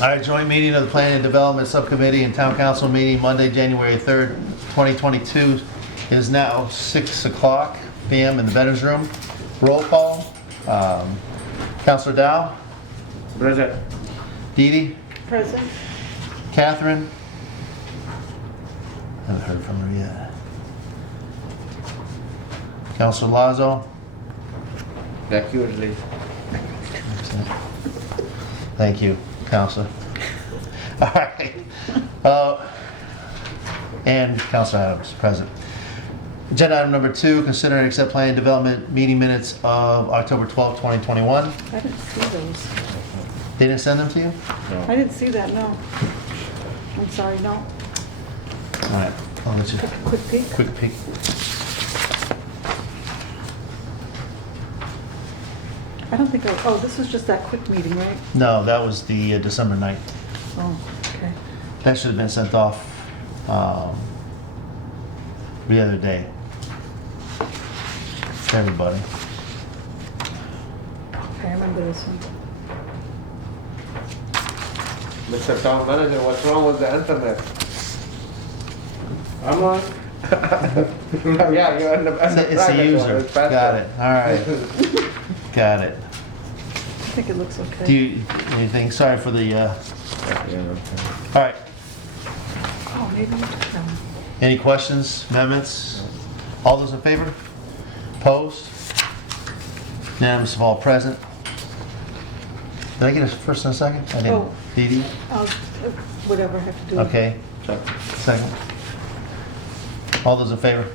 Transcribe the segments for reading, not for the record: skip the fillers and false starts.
All right, joint meeting of the Planning and Development Subcommittee and Town Council meeting Monday, January 3rd, 2022 is now 6 o'clock p.m. in the Veterans Room. Roll call. Councilor Dow? Present. Dee Dee? Present. Catherine? Haven't heard from her yet. Councilor Lazo? Accurately. Thank you, Councilor. All right. And Councilor Adams, present. Agenda item number 2, consider and accept planning and development meeting minutes of October 12, 2021. I didn't see those. They didn't send them to you? I didn't see that, no. I'm sorry, no. All right, I'll let you. Quick peek. Quick peek. I don't think oh, this was just that quick meeting, right? No, that was the December 9th. Oh, okay. That should have been sent off the other day. To everybody. Okay, I remember this one. Mr. Town Manager, what's wrong with the internet? I'm on. Yeah, you're on the It's the user. It's faster. Got it. All right. Got it. I think it looks okay. Do you, anything, sorry for the, Yeah, all right. Oh, maybe you took them. Any questions, amendments? All those in favor? Opposed? Unanimous of all present. Did I get a first and a second? I didn't. Oh. Dee Dee? I'll, whatever I have to do. Okay. Second. All those in favor?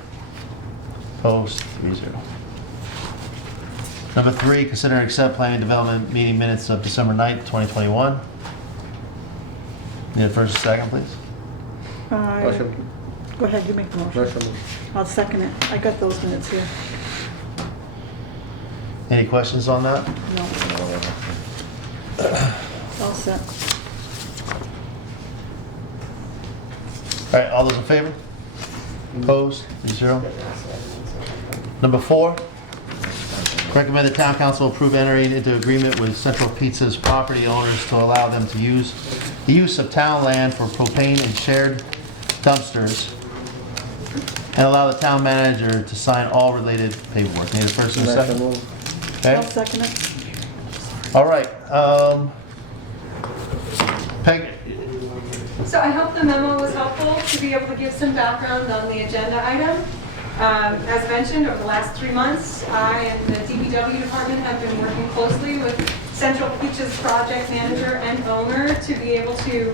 Opposed? 3-0. Number 3, consider and accept planning and development meeting minutes of December 9th, 2021. Need a first and second, please? Motion. Go ahead, you make the motion. Motion. I'll second it. I got those minutes here. Any questions on that? No. All set. All right, all those in favor? Opposed? 3-0. Number 4, recommend the town council approve entering into agreement with Central Pizza's property owners to allow them to use the use of town land for propane and shared dumpsters, and allow the town manager to sign all related paperwork. Need a first and a second? I'll Okay. second it. All right. Peg. So I hope the memo was helpful to be able to give some background on the agenda item. As mentioned, over the last 3 months, I and the DPW department have been working closely with Central Pizza's project manager and owner to be able to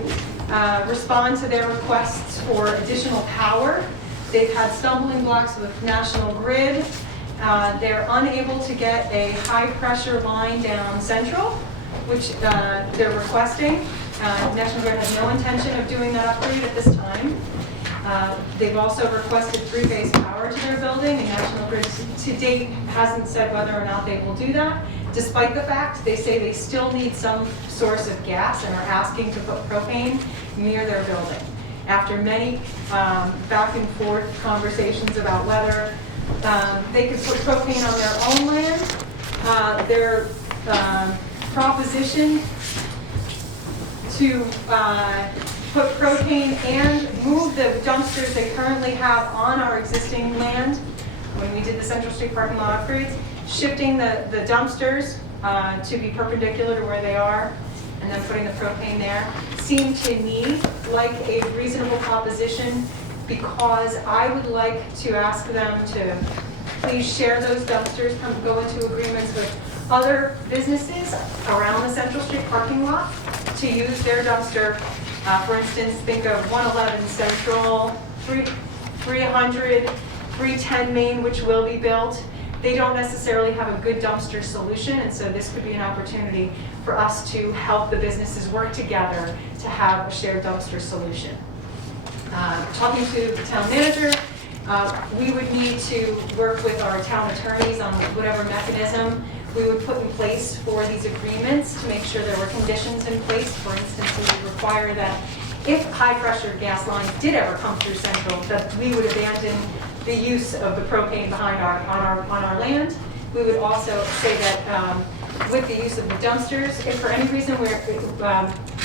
respond to their requests for additional power. They've had stumbling blocks with National Grid. They're unable to get a high-pressure line down Central, which they're requesting. National Grid has no intention of doing that upgrade at this time. They've also requested 3-phase power to their building, and National Grid to date hasn't said whether or not they will do that. Despite the fact, they say they still need some source of gas and are asking to put propane near their building. After many back and forth conversations about whether they could put propane on their own land, their proposition to put propane and move the dumpsters they currently have on our existing land when we did the Central Street parking lot upgrades, shifting the dumpsters to be perpendicular to where they are and then putting the propane there, seemed to me like a reasonable proposition, because I would like to ask them to please share those dumpsters, go into agreements with other businesses around the Central Street parking lot to use their dumpster. For instance, think of 111 Central, 300, 310 Main, which will be built. They don't necessarily have a good dumpster solution, and so this could be an opportunity for us to help the businesses work together to have a shared dumpster solution. Talking to the town manager, we would need to work with our town attorneys on whatever mechanism we would put in place for these agreements to make sure there were conditions in place. For instance, we would require that if high-pressure gas lines did ever come through Central, that we would abandon the use of the propane behind on our land. We would also say that with the use of the dumpsters, if for any reason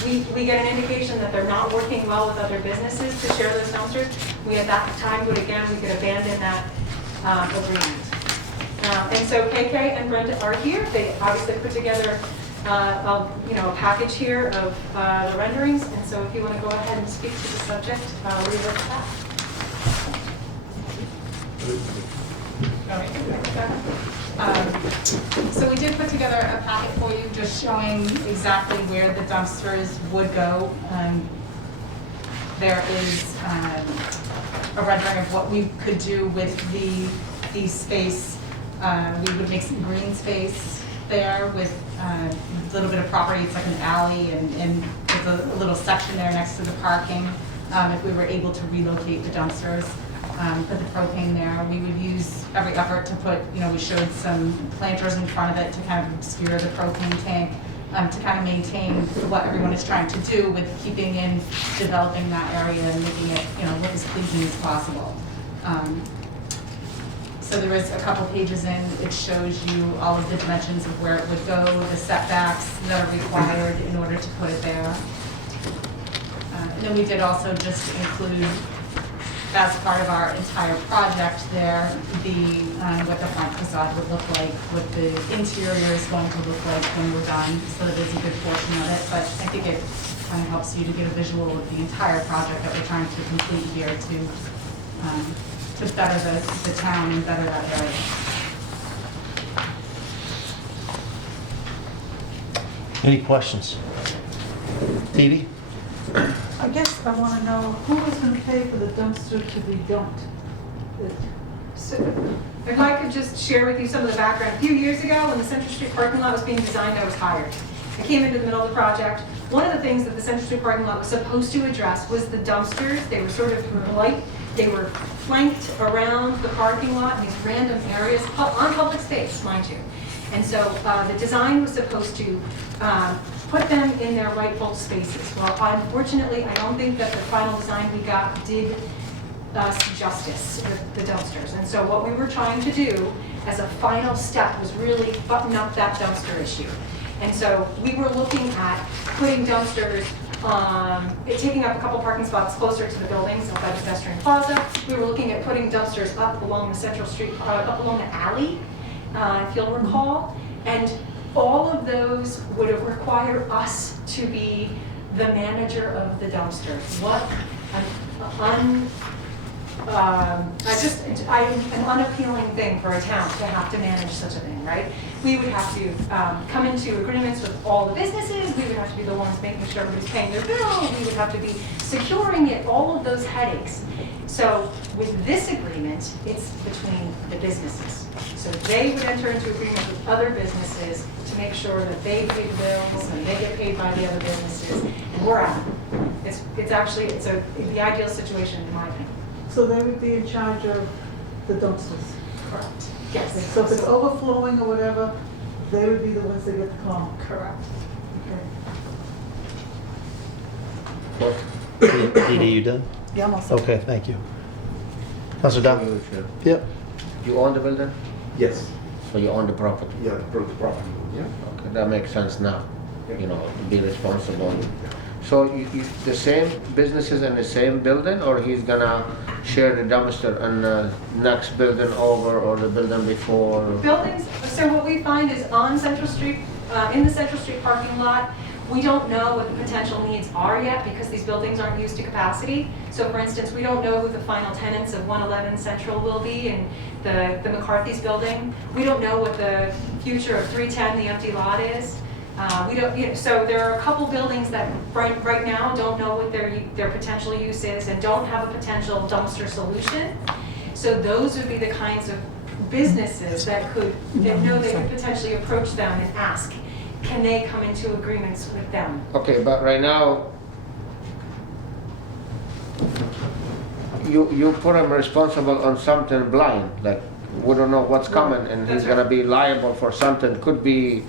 we get an indication that they're not working well with other businesses to share those dumpsters, we at that time would again, we could abandon that agreement. And so KK and Brenda are here. They obviously put together a package here of the renderings. And so if you want to go ahead and speak to the subject, we'll leave it at that. So we did put together a packet for you just showing exactly where the dumpsters would go. There is a rendering of what we could do with the space. We would make some green space there with a little bit of property. It's like an alley and with a little section there next to the parking. If we were able to relocate the dumpsters, put the propane there, we would use every effort to put, we showed some planters in front of it to kind of obscure the propane tank, to kind of maintain what everyone is trying to do with keeping in developing that area and making it, look as pleasing as possible. So there is a couple pages in, it shows you all of the dimensions of where it would go, the setbacks that are required in order to put it there. And then we did also just include, as part of our entire project there, what the front facade would look like, what the interior is going to look like when we're done, so that there's a good portion of it. But I think it kind of helps you to get a visual of the entire project that we're trying to complete here to better the town and better that area. Any questions? Dee Dee? I guess I want to know who was going to pay for the dumpster to be dumped? So if I could just share with you some of the background. A few years ago, when the Central Street parking lot was being designed, I was hired. I came into the middle of the project. One of the things that the Central Street parking lot was supposed to address was the dumpsters. They were sort of they were flanked around the parking lot in these random areas, on public space, mind you. And so the design was supposed to put them in their rightful spaces. Well, unfortunately, I don't think that the final design we got did us justice with the dumpsters. And so what we were trying to do as a final step was really button up that dumpster issue. And so we were looking at putting dumpsters, taking up a couple parking spots closer to the buildings, up by the pedestrian plaza. We were looking at putting dumpsters up along the Central Street, up along the alley, if you'll recall. And all of those would have required us to be the manager of the dumpster. What an unappealing thing for a town to have to manage such a thing, right? We would have to come into agreements with all the businesses. We would have to be the ones making sure everybody's paying their bill. We would have to be securing it, all of those headaches. So with this agreement, it's between the businesses. So they would enter into agreement with other businesses to make sure that they pay the bills and they get paid by the other businesses, and we're out. It's the ideal situation in my opinion. So they would be in charge of the dumpsters? Correct. Yes. So if it's overflowing or whatever, they would be the ones that get the call? Correct. Okay. Dee Dee, you done? Yeah, I'm all set. Okay, thank you. Councilor Dow? Yep. You own the building? Yes. So you own the property? Yeah, the property. Yeah. Okay, that makes sense now, Yeah. to be responsible. So you, the same businesses in the same building, or he's gonna share the dumpster in the next building over or the building before? Buildings, so what we find is on Central Street, in the Central Street parking lot, we don't know what the potential needs are yet because these buildings aren't used to capacity. So for instance, we don't know who the final tenants of 111 Central will be and the McCarthy's building. We don't know what the future of 310, the empty lot is. We don't, so there are a couple buildings that right now don't know what their potential use is and don't have a potential dumpster solution. So those would be the kinds of businesses that know they could potentially approach them and ask, can they come into agreements with them? Okay, but right now, you put him responsible on something blind, like we don't know what's coming and he's gonna be liable for something, could be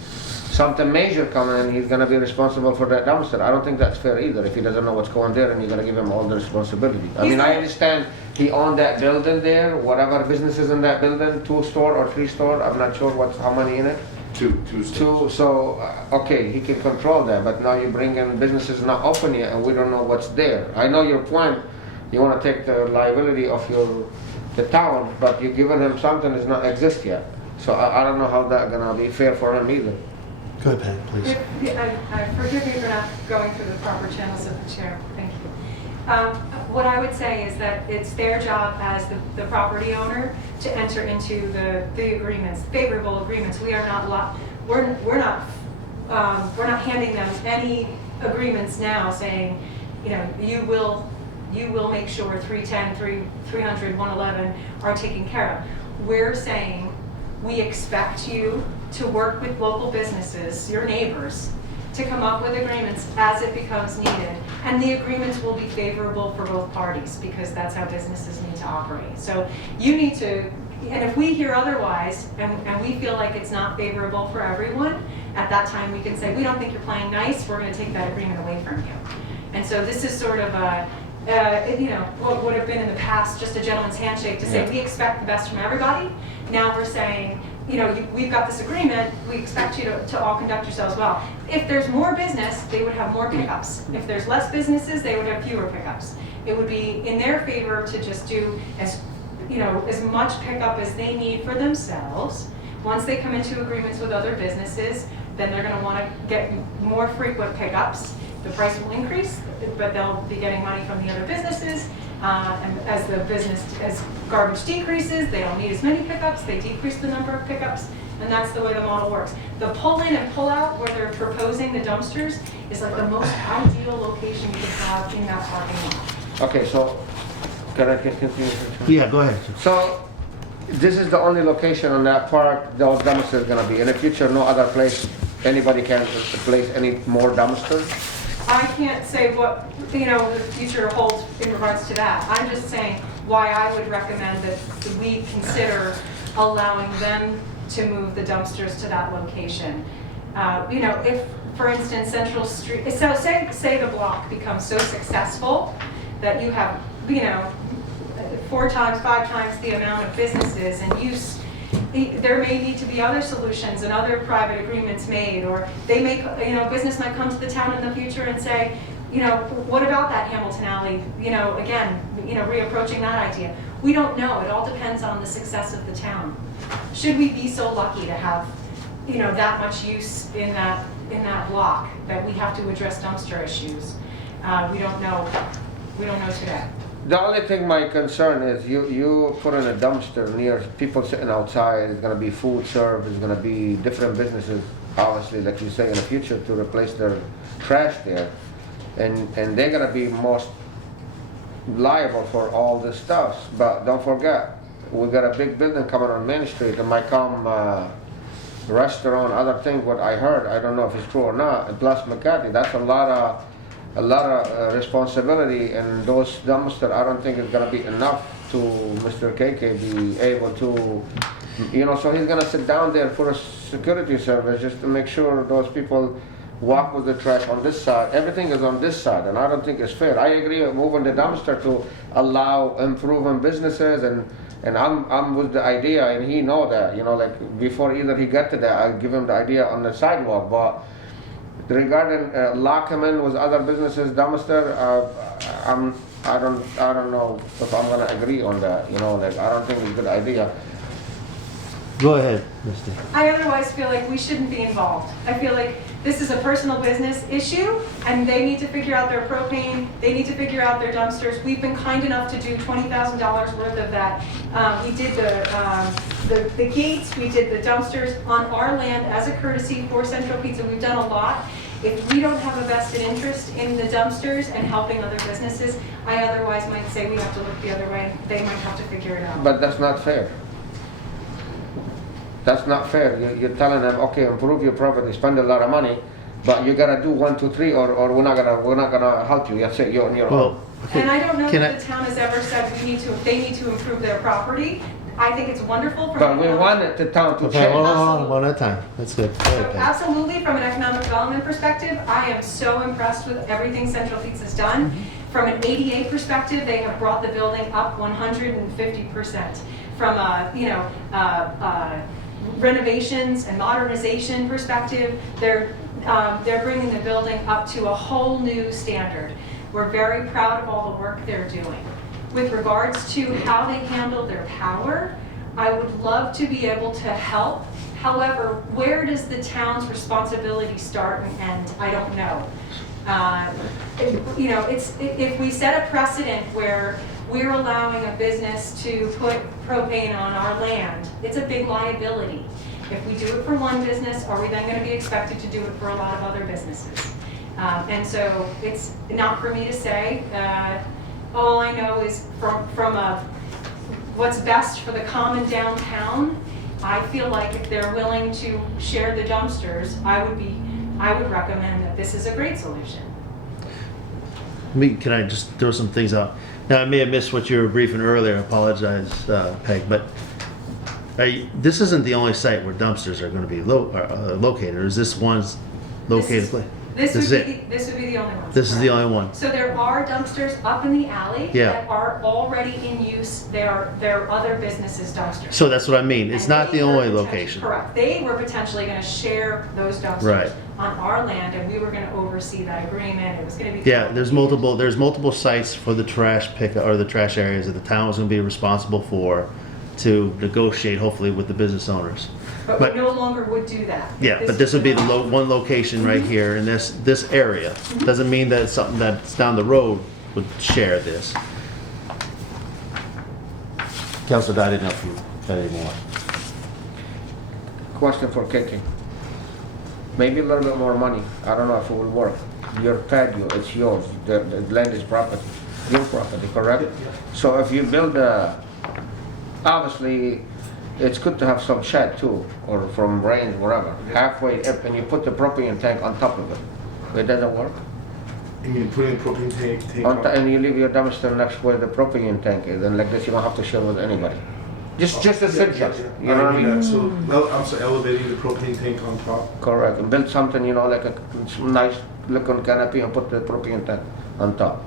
something major coming and he's gonna be responsible for that dumpster. I don't think that's fair either, if he doesn't know what's going there and you're gonna give him all the responsibility. I mean, I understand he owned that building there, whatever business is in that building, 2 store or 3 store, I'm not sure how many in it. Two So, okay, he can control that, but now you bring in businesses not open yet and we don't know what's there. I know your point, you wanna take the liability of the town, but you're giving him something that does not exist yet. So I don't know how that's gonna be fair for him either. Go ahead, Pat, please. Forgive me for not going through the proper channels of the chair. Thank you. What I would say is that it's their job as the property owner to enter into the agreements, favorable agreements. We are not, we're not handing them any agreements now saying, you know, you will make sure 310, 300, 111 are taken care of. We're saying we expect you to work with local businesses, your neighbors, to come up with agreements as it becomes needed. And the agreements will be favorable for both parties because that's how businesses need to operate. So you need to, and if we hear otherwise and we feel like it's not favorable for everyone, at that time we can say, we don't think you're playing nice, we're gonna take that agreement away from you. And so this is sort of you know, what would have been in the past just a gentleman's handshake to say, we expect the best from everybody. Now we're saying, you know, we've got this agreement, we expect you to all conduct yourselves well. If there's more business, they would have more pickups. If there's less businesses, they would have fewer pickups. It would be in their favor to just do as, you know, as much pickup as they need for themselves. Once they come into agreements with other businesses, then they're gonna wanna get more frequent pickups. The price will increase, but they'll be getting money from the other businesses. And as garbage decreases, they don't need as many pickups, they decrease the number of pickups, and that's the way the model works. The pull in and pull out where they're proposing the dumpsters is like the most ideal location you could have in that parking lot. Okay, so, can I continue? Yeah, go ahead. So, this is the only location on that park those dumpsters are gonna be. In the future, no other place, anybody can place any more dumpsters? I can't say what, you know, the future holds in regards to that. I'm just saying why I would recommend that we consider allowing them to move the dumpsters to that location. You know, if, for instance, Central Street, so say the block becomes so successful that you have, you know, 4 times, 5 times the amount of businesses and use. There may need to be other solutions and other private agreements made, or they may, you know, business might come to the town in the future and say, you know, what about that Hamilton Alley? You know, again, you know, reapproaching that idea. We don't know. It all depends on the success of the town. Should we be so lucky to have, you know, that much use in that block that we have to address dumpster issues? We don't know. We don't know today. The only thing my concern is you put in a dumpster near people sitting outside, it's gonna be food served, it's gonna be different businesses, obviously, like you say, in the future to replace their trash there. And they're gonna be most liable for all this stuff. But don't forget, we got a big building coming on Main Street, it might come restaurant, other things, what I heard, I don't know if it's true or not, plus McCarthy, that's a lot of responsibility, and those dumpsters, I don't think it's gonna be enough to Mr. KK be able to, you know, so he's gonna sit down there for a security service just to make sure those people walk with the trash on this side. Everything is on this side, and I don't think it's fair. I agree with moving the dumpster to allow improving businesses, and I'm with the idea, and he know that, you know, like before either he got to that, I give him the idea on the sidewalk, but regarding lock him in with other businesses dumpster, I don't know if I'm gonna agree on that. You know, like I don't think it's a good idea. Go ahead, Misty. I otherwise feel like we shouldn't be involved. I feel like this is a personal business issue, and they need to figure out their propane, they need to figure out their dumpsters. We've been kind enough to do $20,000 worth of that. We did the gates, we did the dumpsters on our land as a courtesy for Central Pizza. We've done a lot. If we don't have a vested interest in the dumpsters and helping other businesses, I otherwise might say we have to look the other way. They might have to figure it out. But that's not fair. That's not fair. You're telling them, okay, improve your property, spend a lot of money, but you gotta do 1, 2, 3, or we're not gonna help you. That's it. You're on your own. And I don't know that the town has ever said they need to improve their property. I think it's wonderful. But we wanted the town to Okay, change. hold on, one at a time. That's good. Go ahead, Pat. Absolutely, from an economic development perspective, I am so impressed with everything Central Pizza's done. From an ADA perspective, they have brought the building up 150%. From a, renovations and modernization perspective, they're bringing the building up to a whole new standard. We're very proud of all the work they're doing. With regards to how they handle their power, I would love to be able to help. However, where does the town's responsibility start and end? I don't know. You know, if we set a precedent where we're allowing a business to put propane on our land, it's a big liability. If we do it for one business, are we then going to be expected to do it for a lot of other businesses? And so it's not for me to say. All I know is from what's best for the common downtown. I feel like if they're willing to share the dumpsters, I would recommend that this is a great solution. Can I just throw some things out? Now, I may have missed what you were briefing earlier. I apologize, Peg, but this isn't the only site where dumpsters are going to be located. Or is this one's located? This would be the only one. This is the only one. So there are dumpsters up in the alley Yeah. that are already in use. They're other businesses' dumpsters. So that's what I mean. It's And not they the were only potentially- location. Correct. They were potentially going to share those dumpsters Right. on our land, and we were going to oversee that agreement. It was going to be. Yeah, there's multiple sites for the trash pickup or the trash areas that the town was going to be responsible for to negotiate, hopefully, with the business owners. But but- we no longer would do that. Yeah, but this would be the is- one location right here in this area. Doesn't mean that something that's down the road would share this. Councilor, I didn't know if you had any more. Question for Kiki. Maybe a little bit more money. I don't know if it will work. Your patio, it's yours. The land is property, your property, correct? So if you build obviously, it's good to have some shed too, or from rain, wherever. Halfway up, and you put the propane tank on top of it. It doesn't work. You mean putting propane tank On and you leave your dumpster next where the propane tank is, and like this, you don't have to share with anybody. Just a suggestion. You know what I mean? So, well, I'm sorry, elevating the propane tank on top. Correct. And build something, you know, like a nice looking canopy and put the propane tank on top.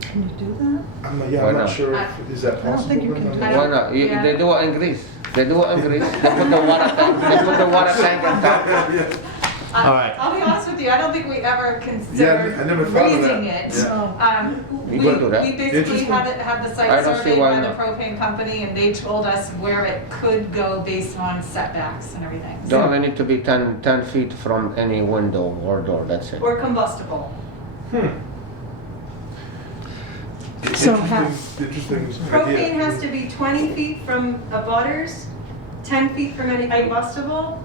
Can you do that? I'm Why not not? sure. Is that I don't possible? think you can do that. Why not? Yeah. They do it in Greece. They do it in Greece. They put the water tank. They put the water tank on top. All right. I'll be honest with you, I don't think we ever considered I never thought of that. raising it. Yeah. You could do that. We basically had the I site don't see surveyed why by the not. propane company, and they told us where it could go based on setbacks and everything. They only need to be 10 feet from any window or door. That's it. Or combustible. So Interesting Propane idea. has to be 20 feet from a butters, 10 feet from any combustible.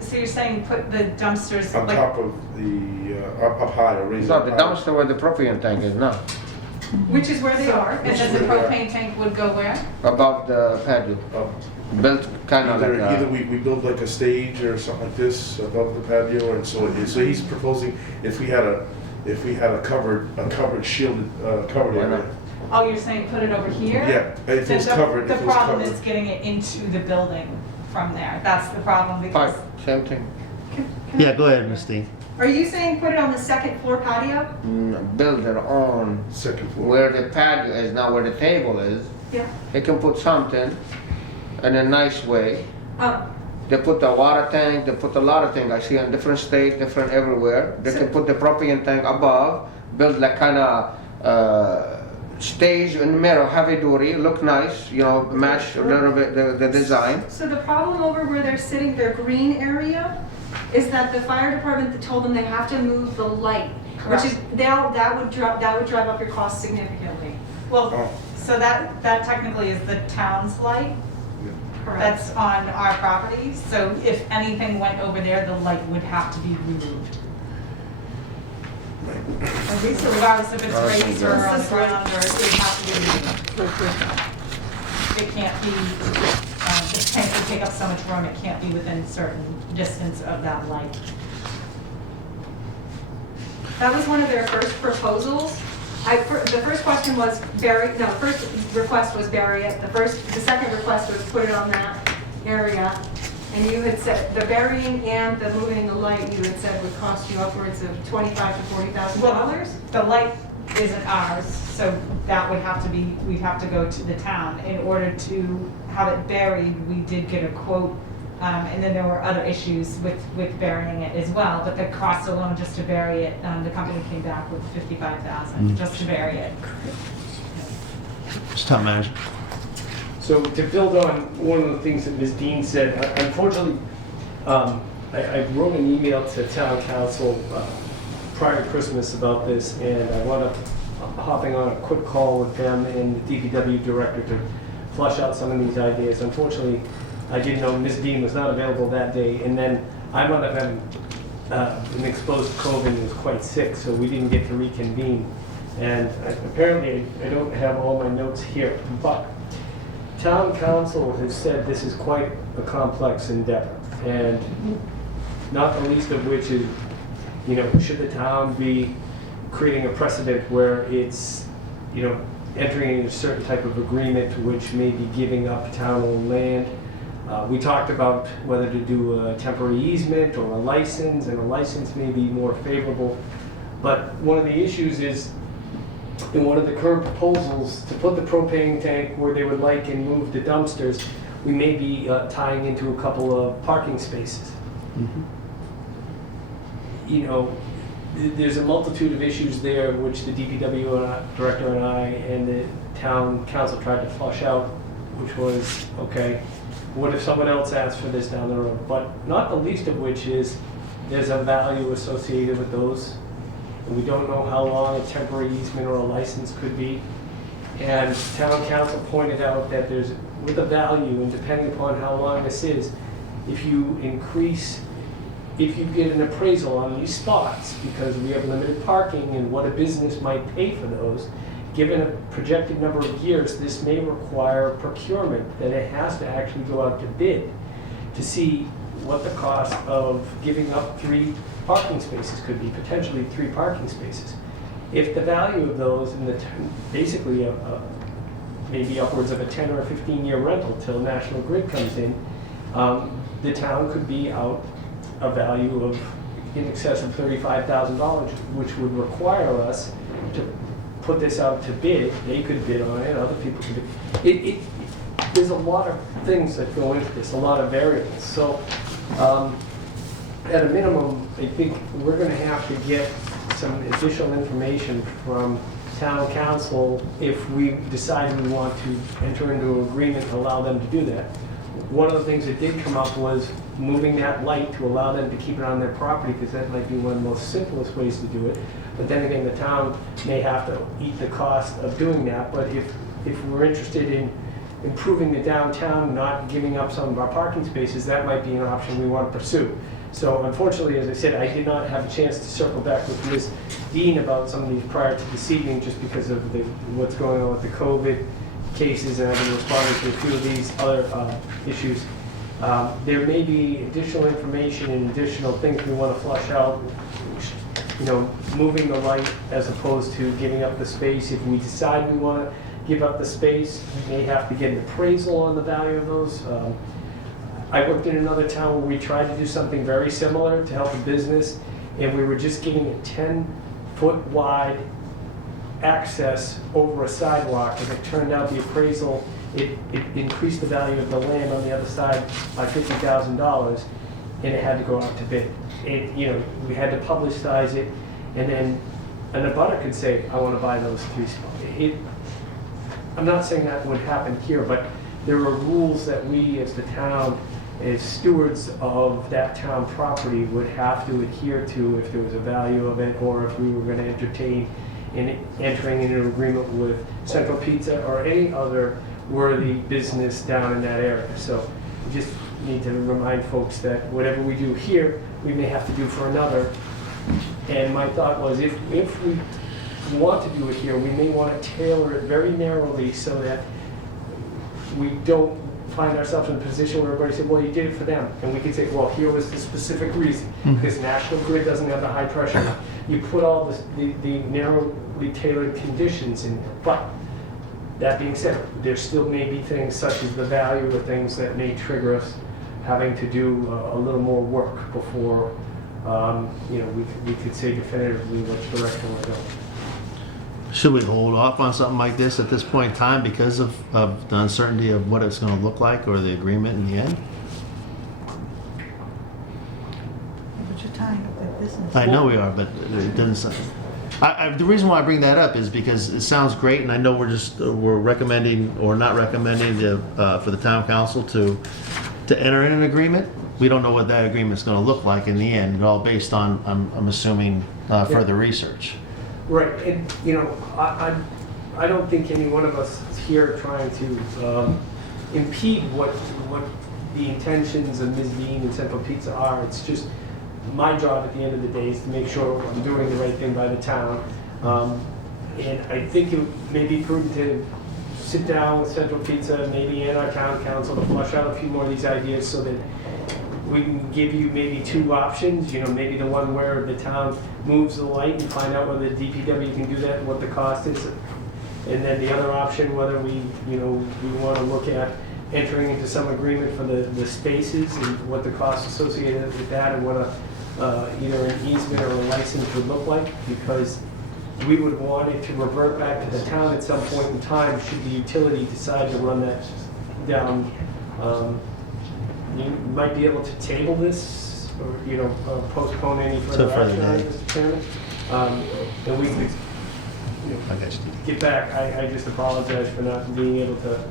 So you're saying put the dumpsters On like, top of the, up high, or raise it No, up the high. dumpster where the propane tank is now, Which is where they are. and then the propane tank would go where? above the patio, Up. built kind of Either, like either we build like a stage or something like this above the patio, and so he's proposing if we had a covered shielded, covered Why not? area. Oh, you're saying put it over here? Yeah, if it was The- covered, The if it was problem covered. is getting it into the building from there. That's the problem because. Fine, same thing. Yeah, go ahead, Ms. Dean. Are you saying put it on the second floor patio? Build their own, Second floor. where the patio is now, where the table is, Yeah. they can put something in a nice way. Oh, They put the water tank, they put a lot of things, I see in different states, different everywhere. They can put the propane tank above, build like kind of stage in the middle, heavy duty, look nice, you know, match a little bit the design. so the problem over where they're sitting, their green area, is that the fire department told them they have to move the light, which is, that would drive up your costs significantly. Well, Oh. so that technically is the town's light. Correct. That's on our property, so if anything went over there, the light would have to be removed. So regardless if it's raised or on the ground, or it would have to be removed. It can't be, the tank would take up so much room, it can't be within certain distance of that light. That was one of their first proposals. The first question was first request was bury it. The second request was put it on that area. And you had said, the burying and the moving the light, you had said would cost you upwards of $25,000 to $40,000? The light isn't ours, so that would have to be, we'd have to go to the town. In order to have it buried, we did get a quote And then there were other issues with burying it as well, but the cost alone just to bury it, the company came back with $55,000 just to bury it. Mr. Town Manager. So to build on one of the things that Ms. Dean said, unfortunately, I wrote an email to town council prior to Christmas about this, and I wound up hopping on a quick call with them and the DPW director to flush out some of these ideas. Unfortunately, I didn't know Ms. Dean was not available that day, and then I wound up having been exposed to COVID and was quite sick, so we didn't get to reconvene. And apparently, I don't have all my notes here, but town council has said this is quite a complex endeavor, and not the least of which is, you know, should the town be creating a precedent where it's, you know, entering into a certain type of agreement which may be giving up town-owned land. We talked about whether to do a temporary easement or a license, and a license may be more favorable. But one of the issues is, in one of the current proposals, to put the propane tank where they would like and move the dumpsters, we may be tying into a couple of parking spaces. You know, there's a multitude of issues there which the DPW director and I and the town council tried to flush out, which was, okay, what if someone else asks for this down the road? But not the least of which is there's a value associated with those. And we don't know how long a temporary easement or a license could be. And town council pointed out that there's, with the value, and depending upon how long this is, if you get an appraisal on these spots, because we have limited parking and what a business might pay for those, given a projected number of years, this may require procurement, that it has to actually go out to bid to see what the cost of giving up 3 parking spaces could be, potentially 3 parking spaces. If the value of those, in basically maybe upwards of a 10 or a 15-year rental till National Grid comes in, the town could be out a value of in excess of $35,000, which would require us to put this out to bid. They could bid on it, other people could bid. There's a lot of things that go into this, a lot of variables. So at a minimum, I think we're going to have to get some additional information from town council if we decide we want to enter into an agreement to allow them to do that. One of the things that did come up was moving that light to allow them to keep it on their property, because that might be one of the most simplest ways to do it. But then again, the town may have to eat the cost of doing that. But if we're interested in improving the downtown, not giving up some of our parking spaces, that might be an option we want to pursue. So unfortunately, as I said, I did not have a chance to circle back with Ms. Dean about some of these prior to this evening, just because of what's going on with the COVID cases, and I've been responding to a few of these other issues. There may be additional information and additional things we want to flush out. You know, moving the light as opposed to giving up the space. If we decide we want to give up the space, we may have to get an appraisal on the value of those. I worked in another town where we tried to do something very similar to help a business, and we were just giving a 10-foot wide access over a sidewalk, and it turned out the appraisal, it increased the value of the land on the other side by $50,000, and it had to go out to bid. You know, we had to publicize it, and then an abutter could say, I want to buy those 3 spots. I'm not saying that would happen here, but there are rules that we as the town, as stewards of that town property, would have to adhere to if there was a value of it, or if we were going to entertain in entering into an agreement with Central Pizza or any other worthy business down in that area. So we just need to remind folks that whatever we do here, we may have to do for another. And my thought was, if we want to do it here, we may want to tailor it very narrowly so that we don't find ourselves in a position where everybody said, well, you did it for them. And we could say, well, here was the specific reason. Because National Grid doesn't have the high pressure. You put all the narrowly tailored conditions in there. But that being said, there still may be things such as the value of things that may trigger us having to do a little more work before you know, we could say definitively which direction we're going. Should we hold off on something like this at this point in time because of the uncertainty of what it's going to look like or the agreement in the end? I know we are, but it doesn't sound. The reason why I bring that up is because it sounds great, and I know we're recommending or not recommending for the town council to enter in an agreement. We don't know what that agreement is going to look like in the end. It's all based on, I'm assuming, further research. Right, and, you know, I don't think any one of us is here trying to impede what the intentions of Ms. Dean and Central Pizza are. It's just my job at the end of the day is to make sure I'm doing the right thing by the town. And I think it may be prudent to sit down with Central Pizza, maybe and our town council, to flush out a few more of these ideas so that we can give you maybe two options. You know, maybe the one where the town moves the light and find out whether the DPW can do that and what the cost is. And then the other option, whether we want to look at entering into some agreement for the spaces and what the costs associated with that, and what either an easement or a license would look like, because we would want it to revert back to the town at some point in time should the utility decide to run that down. You might be able to table this, or postpone any further action on it, Mr. Chairman. And we could get back. I just apologize for not being able to.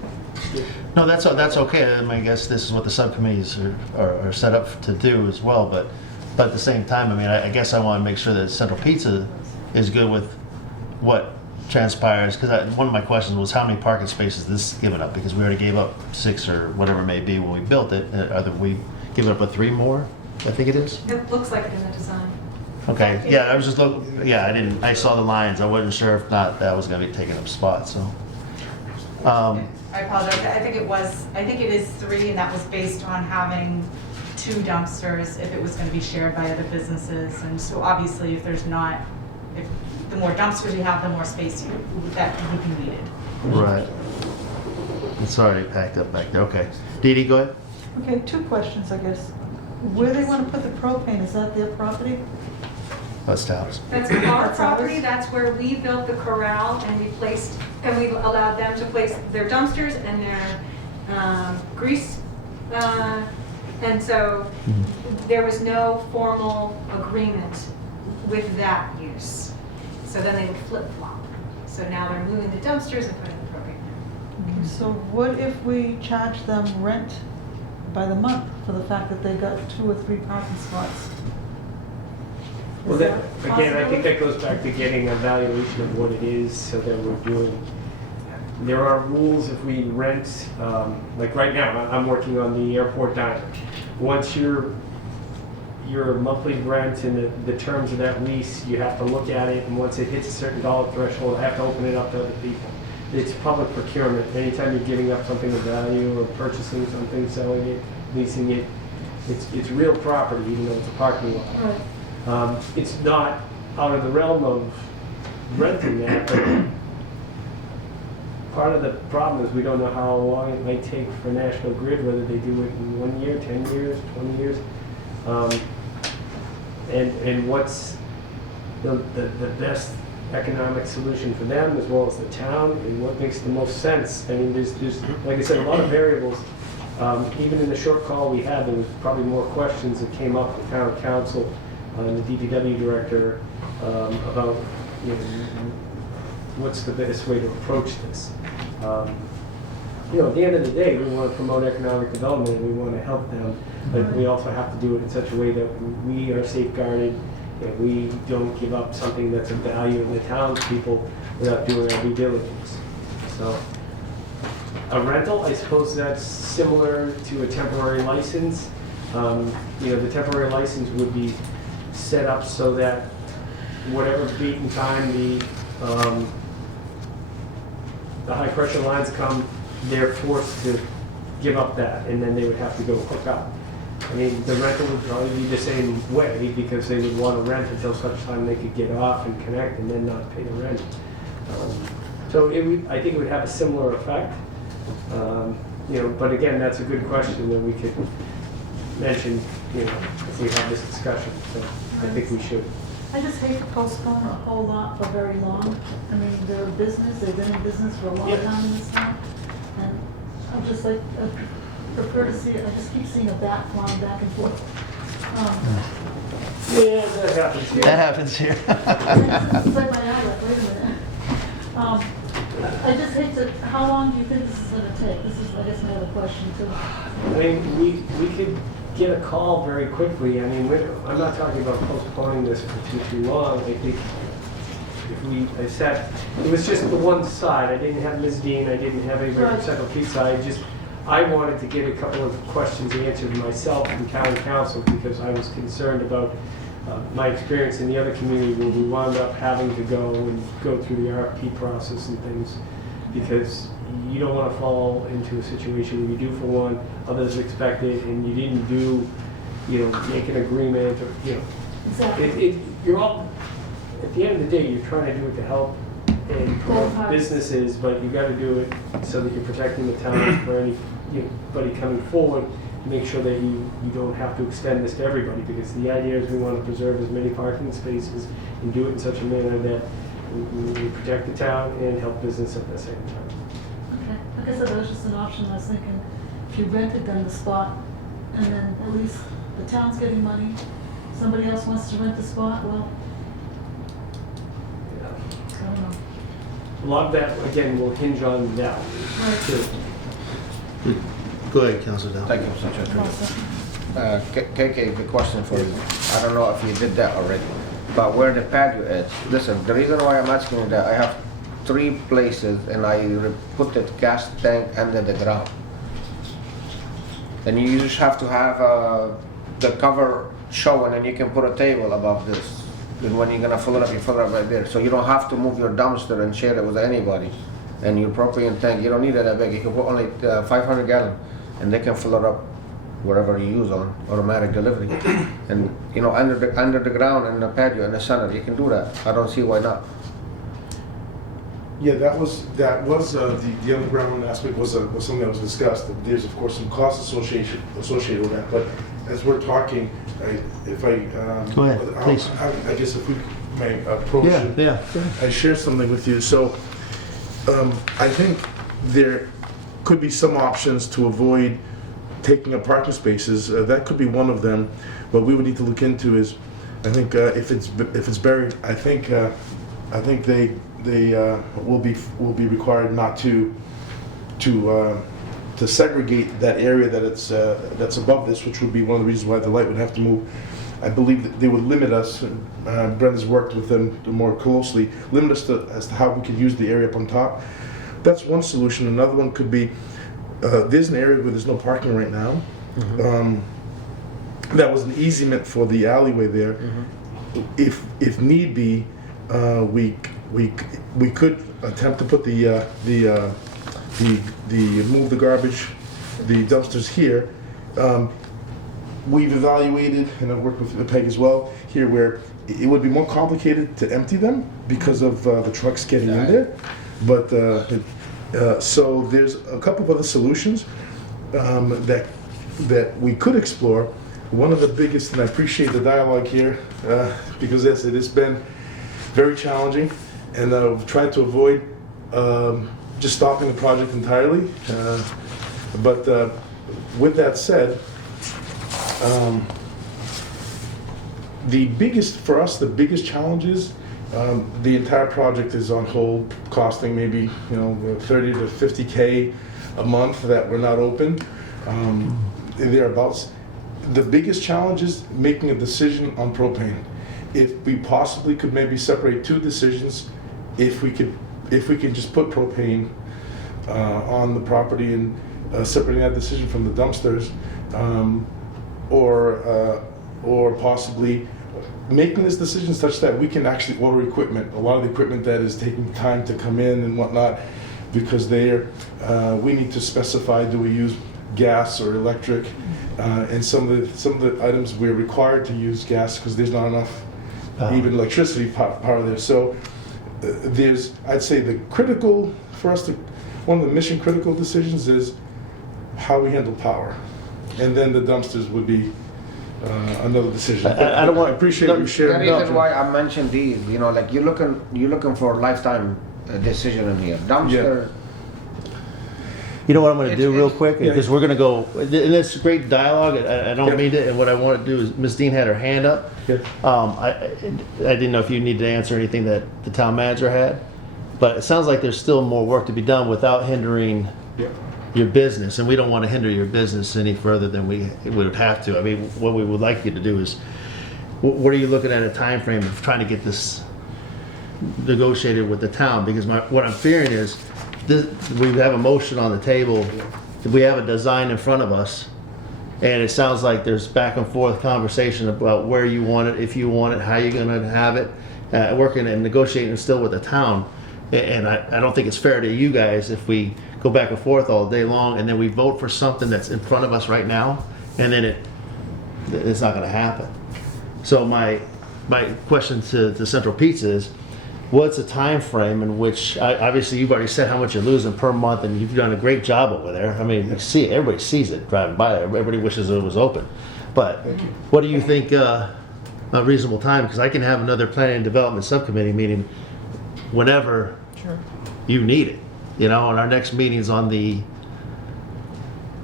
No, that's okay. I mean, I guess this is what the subcommittees are set up to do as well. But at the same time, I mean, I guess I want to make sure that Central Pizza is good with what transpires. Because one of my questions was how many parking spaces this is giving up? Because we already gave up 6 or whatever it may be when we built it. Are we giving up 3 more? I think it is. It looks like it in the design. Okay. Yeah, I was just looking. Yeah, I saw the lines. I wasn't sure if not that was going to be taking up spots. So. I apologize. I think it is 3, and that was based on having 2 dumpsters if it was going to be shared by other businesses. And so obviously, if the more dumpsters you have, the more space that would be needed. Right. It's already packed up back there. Okay. Dee Dee, go ahead. Okay, 2 questions, I guess. Where they want to put the propane, is that their property? That's Towers. That's our property, that's where we built the corral, and we allowed them to place their dumpsters and their grease. And so there was no formal agreement with that use. So then they would flip-flop. So now they're moving the dumpsters and putting the propane there. Okay, so what if we charge them rent by the month for the fact that they got 2 or 3 parking spots? Well, Is that again, I think possible? that goes back to getting a valuation of what it is so that we're doing. There are rules if we rent, like right now, I'm working on the airport diner. Once your monthly rent and the terms of that lease, you have to look at it, and once it hits a certain dollar threshold, I have to open it up to other people. It's public procurement. Anytime you're giving up something of value or purchasing something, selling it, leasing it, it's real property, even though it's a parking lot. Right. It's not out of the realm of renting that, but part of the problem is we don't know how long it might take for National Grid, whether they do it in 1 year, 10 years, 20 years. And what's the best economic solution for them as well as the town, and what makes the most sense. I mean, there's like I said, a lot of variables. Even in the short call we had, there was probably more questions that came up with town council and the DPW director about what's the best way to approach this. At the end of the day, we want to promote economic development and we want to help them, but we also have to do it in such a way that we are safeguarded and we don't give up something that's of value in the townspeople without doing our due diligence. So, a rental, I suppose that's similar to a temporary license. The temporary license would be set up so that whatever beat in time the high pressure lines come, they're forced to give up that, and then they would have to go hook up. I mean, the rental would probably be the same way because they would want to rent until such time they could get off and connect and then not pay the rent. I think it would have a similar effect. But again, that's a good question that we could mention, if we have this discussion. So I think we should. I just hate to postpone a whole lot for very long. I mean, they're a business, they've been in business for a long time in this town. And I'm just like, I prefer to see it, I just keep seeing a bat flying back and forth. Yeah, that happens here. That happens here. It's like my outlet, wait a minute. I just hate to, how long do you think this is gonna take? This is, I guess, my other question too. I mean, we could get a call very quickly. I mean, I'm not talking about postponing this for too long. I think I said, it was just the one side. I didn't have Ms. Dean, I didn't have anybody from Right. Central Pizza. I wanted to get a couple of questions answered myself from town council because I was concerned about my experience in the other community where we wound up having to go through the RFP process and things because you don't want to fall into a situation where you do for one, others expect it, and you didn't do, make an agreement or, Exactly. you're all, at the end of the day, you're trying to do it to help and Both promote parties. businesses, but you got to do it so that you're protecting the town for anybody coming forward. Make sure that you don't have to extend this to everybody, because the idea is we want to preserve as many parking spaces and do it in such a manner that we protect the town and help business at the same time. Okay, like I said, that was just an option. I was thinking, if you rented them the spot, and then at least the town's getting money, somebody else wants to rent the spot, well, I don't know. A lot of that, again, will hinge on value too. Go ahead, Councilor Dow. Thank you, Mr. Chairman. Well, KK, the question for you. I don't know if you did that already, but where the patio is, listen, the reason why I'm asking you that, I have 3 places and I put the gas tank under the ground. And you just have to have the cover showing, and you can put a table above this. And when you're gonna fill it up, you fill it up right there. So you don't have to move your dumpster and share it with anybody. And your propane tank, you don't need it that big. You can put only 500 gallon, and they can fill it up wherever you use on automatic delivery. And under the ground in the patio in the center, you can do that. I don't see why not. Yeah, that was the underground aspect was something that was discussed. There's of course some costs associated with that, but as we're talking, Go ahead, please. I guess if we may approach it. Yeah. I share something with you. So I think there could be some options to avoid taking up parking spaces. That could be one of them. What we would need to look into is, I think if it's buried, I think they will be required not to segregate that area that's above this, which would be one of the reasons why the light would have to move. I believe that they would limit us. Brenda's worked with them more closely. Limit us as to how we could use the area up on top. That's one solution. Another one could be there's an area where there's no parking right now. That was an easement for the alleyway there. If need be, we could attempt to put the move the garbage, the dumpsters here. We've evaluated, and I've worked with Peg as well here, where it would be more complicated to empty them because of the trucks getting in there. But so there's a couple of other solutions that we could explore. One of the biggest, and I appreciate the dialogue here because it has been very challenging, and I've tried to avoid just stopping the project entirely. But with that said, the biggest challenge is the entire project is on hold, costing maybe 30 to 50K a month that we're not open, thereabouts. The biggest challenge is making a decision on propane. If we possibly could maybe separate 2 decisions, if we could just put propane on the property and separating that decision from the dumpsters, or possibly making this decision such that we can actually order equipment, a lot of the equipment that is taking time to come in and whatnot, because we need to specify, do we use gas or electric, and some of the items we're required to use gas because there's not enough even electricity power there. So I'd say one of the mission critical decisions is how we handle power, and then the dumpsters would be another decision. I don't want. I appreciate you The sharing. reason why I mentioned these, like you're looking for a lifetime decision in here. Dumpster. You know what I'm going to do It's- real quick? Because we're going to go, and it's great dialogue, and I don't Yep. mean it, and what I want to do is, Ms. Dean had her hand up. Okay. I didn't know if you needed to answer anything that the town manager had, but it sounds like there's still more work to be done without hindering Yeah. your business, and we don't want to hinder your business any further than we would have to. I mean, what we would like you to do is, what are you looking at a time frame of trying to get this negotiated with the town? Because what I'm fearing is, we have a motion on the table, we have a design in front of us, and it sounds like there's back and forth conversation about where you want it, if you want it, how you're gonna have it, working and negotiating still with the town. And I don't think it's fair to you guys if we go back and forth all day long and then we vote for something that's in front of us right now, and then it's not gonna happen. So my question to Central Pizza is, what's a time frame in which, obviously you've already said how much you're losing per month, and you've done a great job over there. I mean, you see it, everybody sees it driving by there. Everybody wishes it was open. But what do you think a reasonable time? Because I can have another planning and development subcommittee meeting whenever you need it. You know, and our next meeting is on the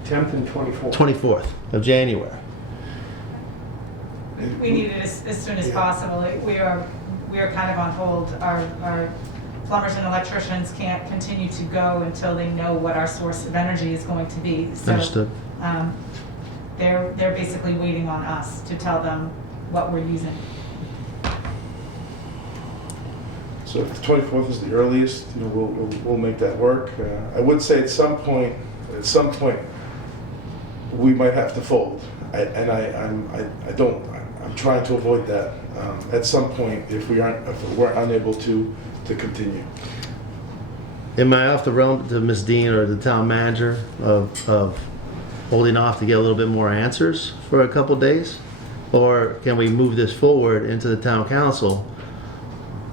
10th and 24th. 24th of January. We need it as soon as possible. We are kind of on hold. Our plumbers and electricians can't continue to go until they know what our source of energy is going to be. So, Understood. they're basically waiting on us to tell them what we're using. So if the 24th is the earliest, you know, we'll make that work. I would say at some point, we might have to fold. I'm trying to avoid that. At some point, if we're unable to continue. Am I off the realm to Ms. Dean or the town manager of holding off to get a little bit more answers for a couple days? Or can we move this forward into the town council,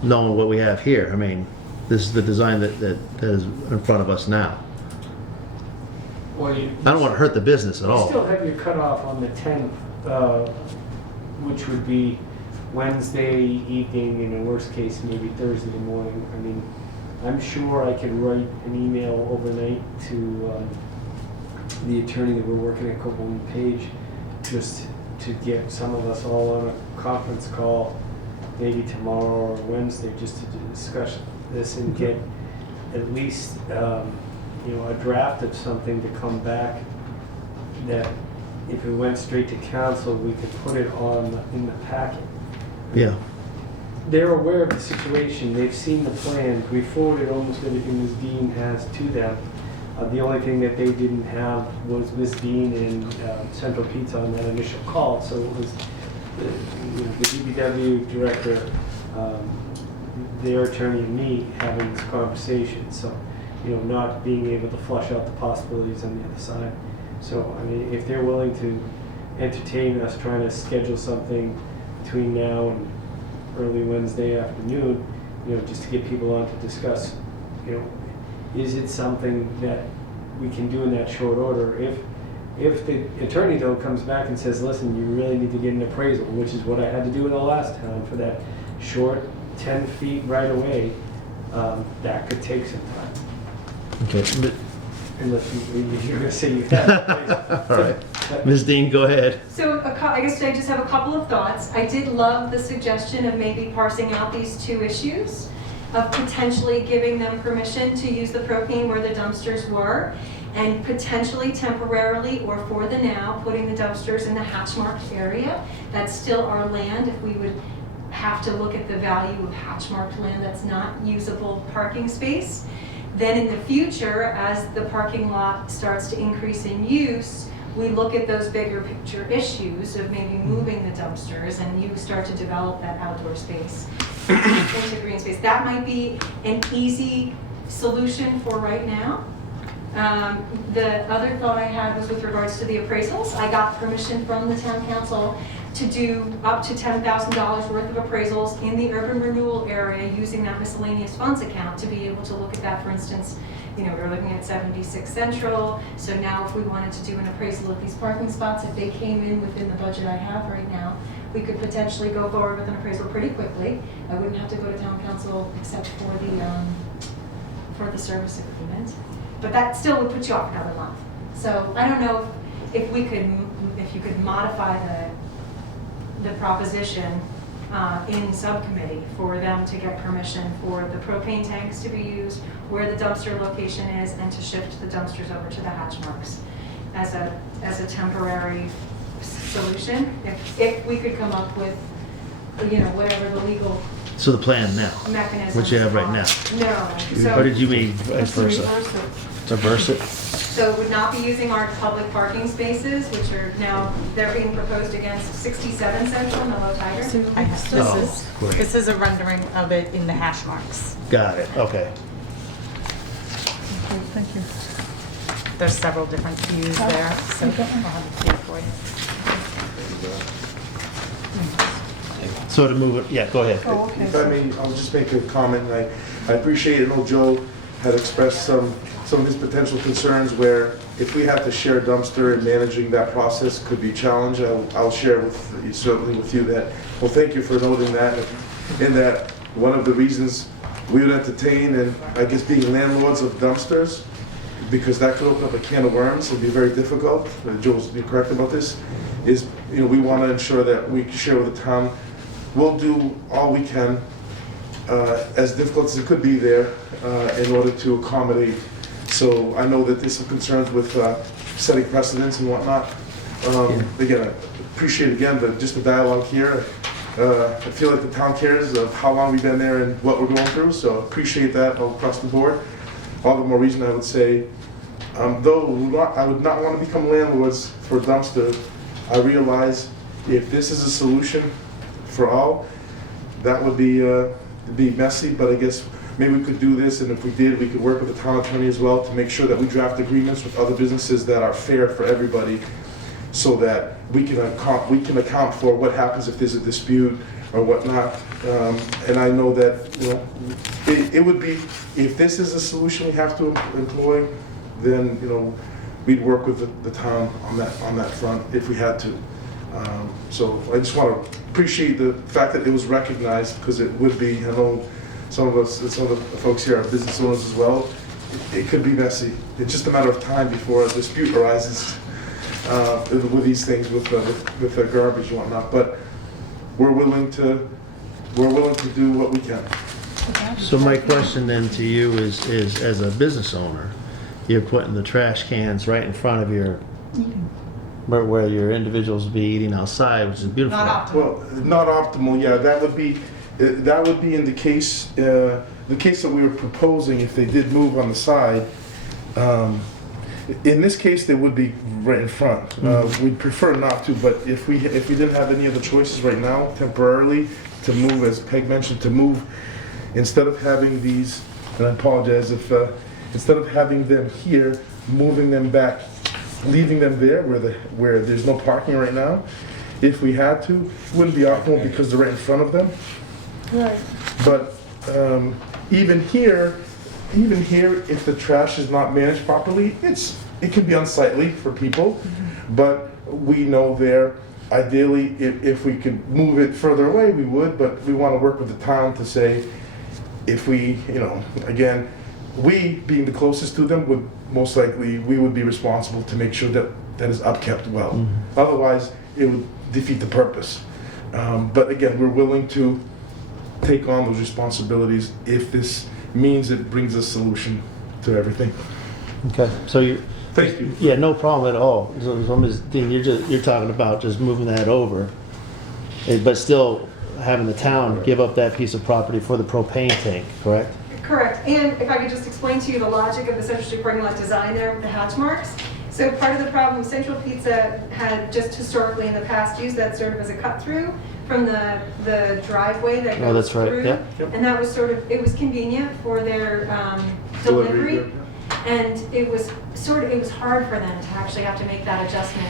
knowing what we have here? I mean, this is the design that is in front of us now. Well, I don't want to hurt the business at You all. still have your cutoff on the 10th, which would be Wednesday evening, and in worst case, maybe Thursday morning. I mean, I'm sure I could write an email overnight to the attorney that we're working at Copeland Page, just to get some of us all on a conference call, maybe tomorrow or Wednesday, just to discuss this and get at least a draft of something to come back that if it went straight to council, we could put it in the packet. Yeah. They're aware of the situation. They've seen the plan. We forwarded almost everything Ms. Dean has to them. The only thing that they didn't have was Ms. Dean and Central Pizza on that initial call. So it was the DPW director, their attorney, and me having this conversation. So, not being able to flush out the possibilities on the other side. So, I mean, if they're willing to entertain us trying to schedule something between now and early Wednesday afternoon, just to get people on to discuss, is it something that we can do in that short order? If the attorney though comes back and says, listen, you really need to get an appraisal, which is what I had to do the last time for that short 10 feet right away, that could take some time. Okay. Unless you're going to say you have. All right. Ms. Dean, go ahead. So I guess I just have a couple of thoughts. I did love the suggestion of maybe parsing out these two issues, of potentially giving them permission to use the propane where the dumpsters were, and potentially temporarily or for the now, putting the dumpsters in the hatch-marked area. That's still our land. If we would have to look at the value of hatch-marked land that's not usable parking space. Then in the future, as the parking lot starts to increase in use, we look at those bigger picture issues of maybe moving the dumpsters, and you start to develop that outdoor space into green space. That might be an easy solution for right now. The other thought I had was with regards to the appraisals. I got permission from the town council to do up to $10,000 worth of appraisals in the urban renewal area using that miscellaneous funds account to be able to look at that. For instance, we're looking at 76 Central. So now if we wanted to do an appraisal of these parking spots, if they came in within the budget I have right now, we could potentially go forward with an appraisal pretty quickly. I wouldn't have to go to town council except for the service agreement. But that still would put you off another month. So I don't know if you could modify the proposition in subcommittee for them to get permission for the propane tanks to be used, where the dumpster location is, and to shift the dumpsters over to the hatch marks as a temporary solution. If we could come up with, whatever the legal So the plan now, mechanism. which you have right now. No. Or did you mean vice versa? Reverse it? So it would not be using our public parking spaces, which are now, they're being proposed against 67 Central and the Low Tiger. Oh, great. This is a rendering of it in the hash marks. Got it, okay. Thank you. There's several different views there, so I'll have to do it for you. So to move it, yeah, go ahead. Oh, okay. If I may, I'll just make a comment. I appreciate, I know Joe had expressed some of his potential concerns where if we had to share a dumpster and managing that process could be a challenge. I'll share with you, certainly with you that, well, thank you for noting that. In that, one of the reasons we would entertain, and I guess being landlords of dumpsters, because that could open up a can of worms and be very difficult, Joe's correct about this, is, we want to ensure that we can share with the town. We'll do all we can, as difficult as it could be there, in order to accommodate. So I know that there's some concerns with setting precedents and whatnot. Again, I appreciate again just the dialogue here. I feel like the town cares of how long we've been there and what we're going through, so I appreciate that all across the board. All the more reason I would say, though I would not want to become landlords for a dumpster, I realize if this is a solution for all, that would be messy, but I guess maybe we could do this, and if we did, we could work with the town attorney as well to make sure that we draft agreements with other businesses that are fair for everybody, so that we can account for what happens if there's a dispute or whatnot. And I know that it would be, if this is a solution we have to employ, then we'd work with the town on that front if we had to. So I just want to appreciate the fact that it was recognized, because it would be, I know some of the folks here are business owners as well. It could be messy. It's just a matter of time before a dispute arises with these things, with the garbage and whatnot. But we're willing to do what we can. So my question then to you is as a business owner, you're putting the trash cans right in front of your, where your individuals be eating outside, which is beautiful. Not optimal. Well, not optimal. Yeah, that would be in the case that we were proposing if they did move on the side. In this case, they would be right in front. We'd prefer not to, but if we didn't have any other choices right now, temporarily, to move, as Peg mentioned, to move, instead of having these, and I apologize if, instead of having them here, moving them back, leaving them there where there's no parking right now, if we had to, it wouldn't be optimal because they're right in front of them. Right. But even here, if the trash is not managed properly, it can be unsightly for people. But we know there, ideally, if we could move it further away, we would. But we want to work with the town to say, if we, again, we being the closest to them would most likely, we would be responsible to make sure that is upkept well. Otherwise, it would defeat the purpose. But again, we're willing to take on those responsibilities if this means it brings a solution to everything. Okay, so you. Thank you. Yeah, no problem at all. So you're talking about just moving that over, but still having the town give up that piece of property for the propane tank, correct? Correct. And if I could just explain to you the logic of the Central Street parking lot design there with the hatch marks. So part of the problem, Central Pizza had just historically in the past used that sort of as a cut through from the driveway that goes that's right. through. Yeah. Yep. And that was it was convenient for their delivery. And it was hard for them to actually have to make that adjustment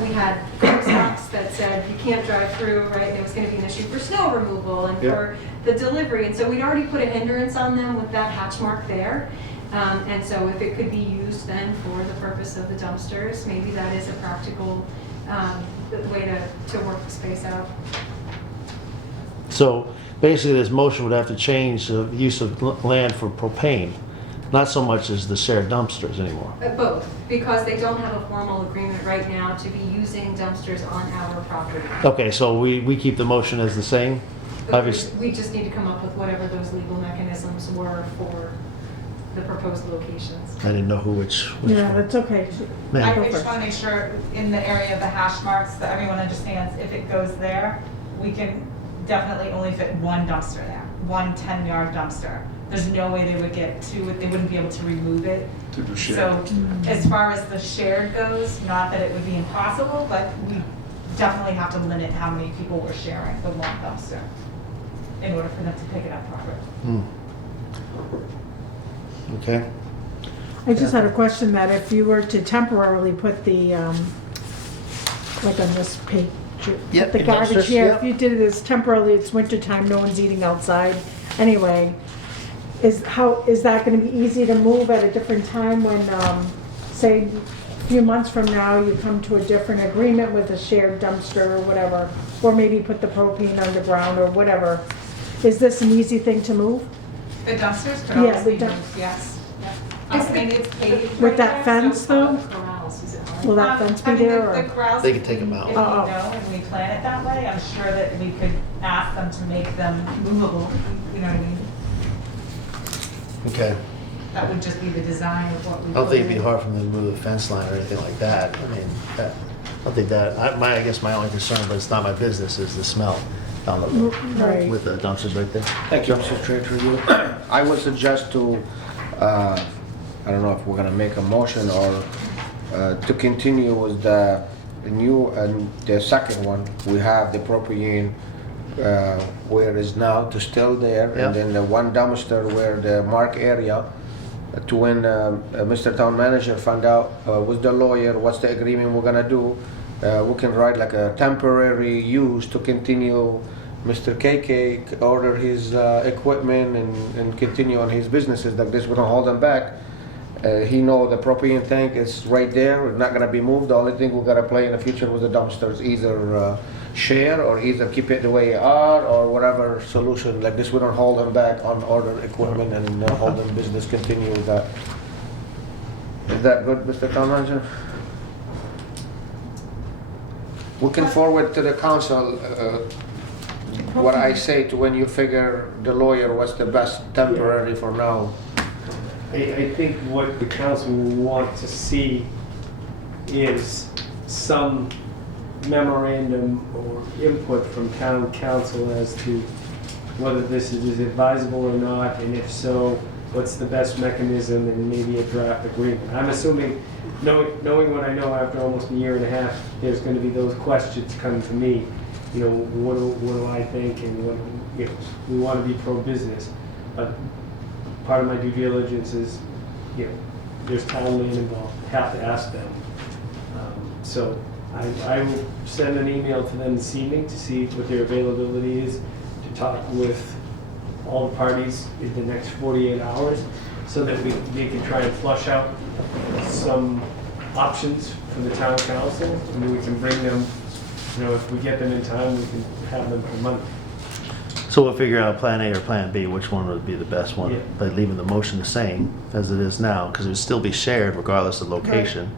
we had curb stops that said you can't drive through, right? And it was going to be an issue for snow removal and for the delivery. And so we'd already put a hindrance on them with that hatch mark there. And so if it could be used then for the purpose of the dumpsters, maybe that is a practical way to work the space out. So basically, this motion would have to change the use of land for propane Not so much as the shared dumpsters anymore. Both, because they don't have a formal agreement right now to be using dumpsters on our property. Okay, so we keep the motion as the same? Obviously, We just need to come up with whatever those legal mechanisms were for the proposed locations. I didn't know which Yeah, one. that's okay. Ma'am. I just want to make sure in the area of the hash marks that everyone understands, if it goes there, we can definitely only fit one dumpster there, one 10-yard dumpster. There's no way they would get to it, they wouldn't be able to remove it. To do shared. So as far as the shared goes, not that it would be impossible, but we definitely have to limit how many people we're sharing the one dumpster in order for them to pick it up properly. Hmm. Okay. I just had a question that if you were to temporarily put the, like on this page, Yep, the in garbage dumpsters, here, yep. if you did it as temporarily, it's winter time, no one's eating outside anyway. Is that gonna be easy to move at a different time when, say, a few months from now, you come to a different agreement with a shared dumpster or whatever, or maybe put the propane underground or whatever? Is this an easy thing to move? The dumpsters could Yeah, always the be dump- moved, yes. I mean, it's paved With right that there, so fence though? Corrals, is it hard? Will that fence be I mean, there the or? corrals, They can take 'em out. If we Oh. know and we plan it that way, I'm sure that we could ask them to make them movable, you know what I mean? Okay. That would just be the design of what we. I don't think it'd be put in. hard for them to move the fence line or anything like that. I mean, I don't think that, I guess my only concern, but it's not my business, is the smell down the road Right. with the dumpsters right there. Thank you, Mr. Treasurer. I would suggest to, I don't know if we're gonna make a motion or to continue with the new, and the second one, we have the propane where it is now, to still there, Yeah. and then the one dumpster where the mark area, to when Mr. Town Manager find out with the lawyer what's the agreement we're gonna do, we can write like a temporary use to continue Mr. KK order his equipment and continue on his businesses like this. We don't hold him back. He know the propane tank is right there. It's not gonna be moved. The only thing we gotta play in the future with the dumpsters, either share or either keep it the way you are or whatever solution. Like this, we don't hold them back on order equipment and hold them business continue with that. Is that good, Mr. Town Manager? We can forward to the council what I say to when you figure the lawyer what's the best temporary for now. I think what the council will want to see is some memorandum or input from town council as to whether this is advisable or not, and if so, what's the best mechanism, and maybe a draft agreement. I'm assuming, knowing what I know after almost a year and a half, there's going to be those questions coming to me. You know, what do I think, and what, you know, we want to be pro-business. But part of my due diligence is, you know, there's town land involved, have to ask them. So I will send an email to them this evening to see what their availability is, to talk with all the parties in the next 48 hours, so that we can try and flush out some options for the town council, and we can bring them, you know, if we get them in time, we can have them for Monday. So we'll figure out plan A or plan B, which one would be the best one, Yeah. by leaving the motion the same as it is now, because it would still be shared regardless of location.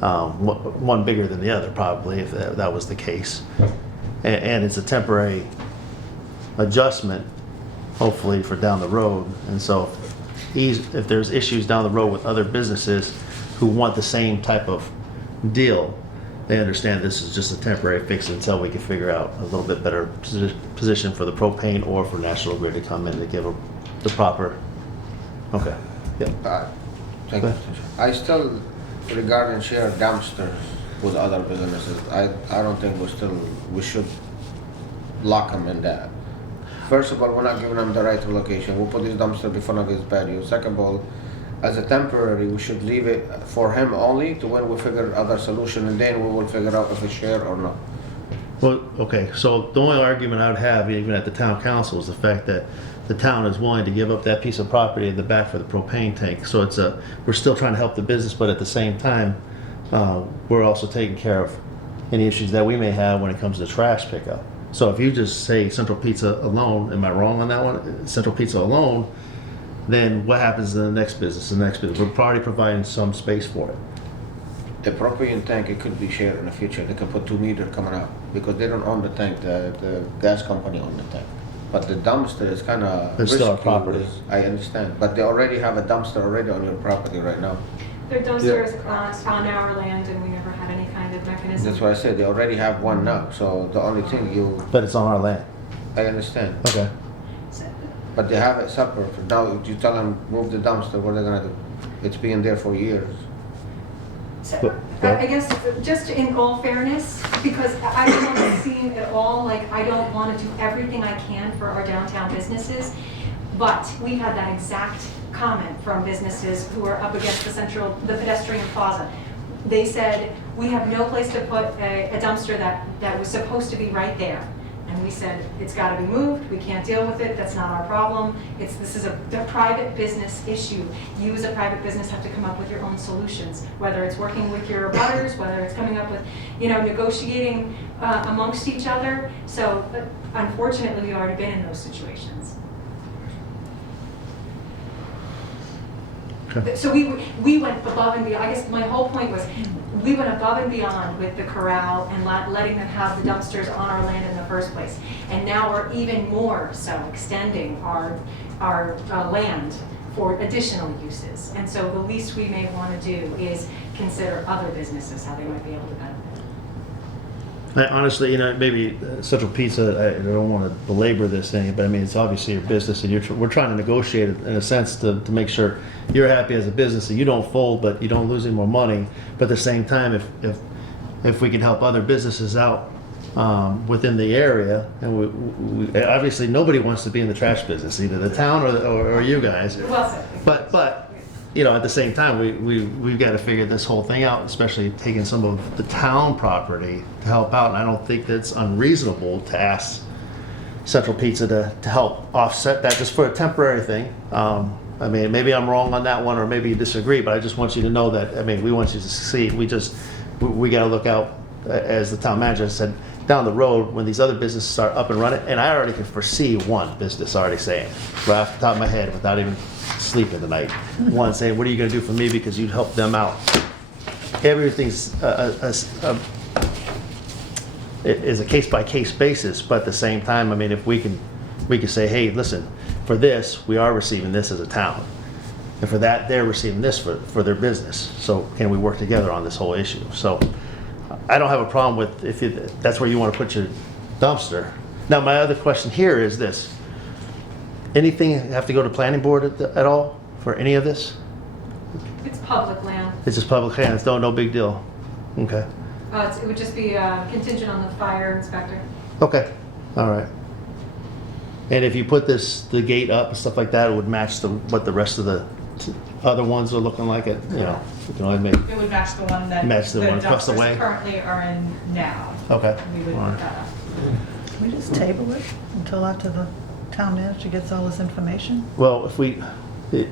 One bigger than the other probably, if that was the case. And it's a temporary adjustment, hopefully for down the road. And so if there's issues down the road with other businesses who want the same type of deal, they understand this is just a temporary fix until we can figure out a little bit better position for the propane or for National Grid to come in to give the proper, okay, yeah. Thank you. I still, regarding shared dumpsters with other businesses, I don't think we should lock them in that. First of all, we're not giving them the right to location. We'll put this dumpster before of his patio. Second of all, as a temporary, we should leave it for him only to when we figure other solution, and then we will figure out if it's shared or not. Well, okay, so the only argument I would have, even at the town council, is the fact that the town is willing to give up that piece of property in the back for the propane tank. So we're still trying to help the business, but at the same time, we're also taking care of any issues that we may have when it comes to trash pickup. So if you just say Central Pizza alone, am I wrong on that one? Central Pizza alone, then what happens to the next business, the next business? We're already providing some space for it. The propane tank, it could be shared in the future. They can put 2 meters coming out because they don't own the tank. The gas company own the tank. But the dumpster is kind of It's still our property. I understand, but they already have a dumpster already on your property right now. Their dumpster is on our land, and we never had any kind of mechanism. That's why I said they already have one now. So the only thing But it's on our land. I understand. Okay. But they have it separate. Now you tell them move the dumpster, what are they gonna do? It's been there for years. So, I guess, just in all fairness, because I don't want to seem at all like I don't want to do everything I can for our downtown businesses, but we had that exact comment from businesses who are up against the pedestrian plaza. They said, we have no place to put a dumpster that was supposed to be right there. And we said, it's got to be moved, we can't deal with it, that's not our problem. This is a private business issue. You as a private business have to come up with your own solutions, whether it's working with your abutters, whether it's coming up with, negotiating amongst each other. So unfortunately, we've already been in those situations. Okay. So we went above and beyond. I guess my whole point was, we went above and beyond with the corral and letting them have the dumpsters on our land in the first place. And now we're even more so extending our land for additional uses. And so the least we may want to do is consider other businesses, how they might be able to benefit. Honestly, maybe Central Pizza, I don't want to belabor this thing, but I mean, it's obviously your business, and we're trying to negotiate it in a sense to make sure you're happy as a business, and you don't fold, but you don't lose any more money. But at the same time, if we can help other businesses out within the area, and we obviously nobody wants to be in the trash business, either the town or you guys. Well said. But at the same time, we've got to figure this whole thing out, especially taking some of the town property to help out. And I don't think that's unreasonable to ask Central Pizza to help offset that just for a temporary thing. I mean, maybe I'm wrong on that one, or maybe you disagree, but I just want you to know that, I mean, we want you to succeed. We got to look out, as the town manager said, down the road when these other businesses start up and running. And I already can foresee one business already saying, right off the top of my head, without even sleeping tonight, one saying, what are you going to do for me because you'd help them out? Everything's is a case-by-case basis, but at the same time, I mean, if we can say, hey, listen, for this, we are receiving this as a town. And for that, they're receiving this for their business. So can we work together on this whole issue? So I don't have a problem with if that's where you want to put your dumpster. Now, my other question here is this. Anything have to go to planning board at all for any of this? It's public land. It's just public hands, no big deal. Okay. It would just be contingent on the fire inspector. Okay, all right. And if you put the gate up and stuff like that, it would match what the rest of the other ones are looking like. You can only make. It would match the one that Match the one across the way? dumpsters currently are in now. Okay. We would All put right. that up. Can we just table it until after the town manager gets all this information? Well, if we, I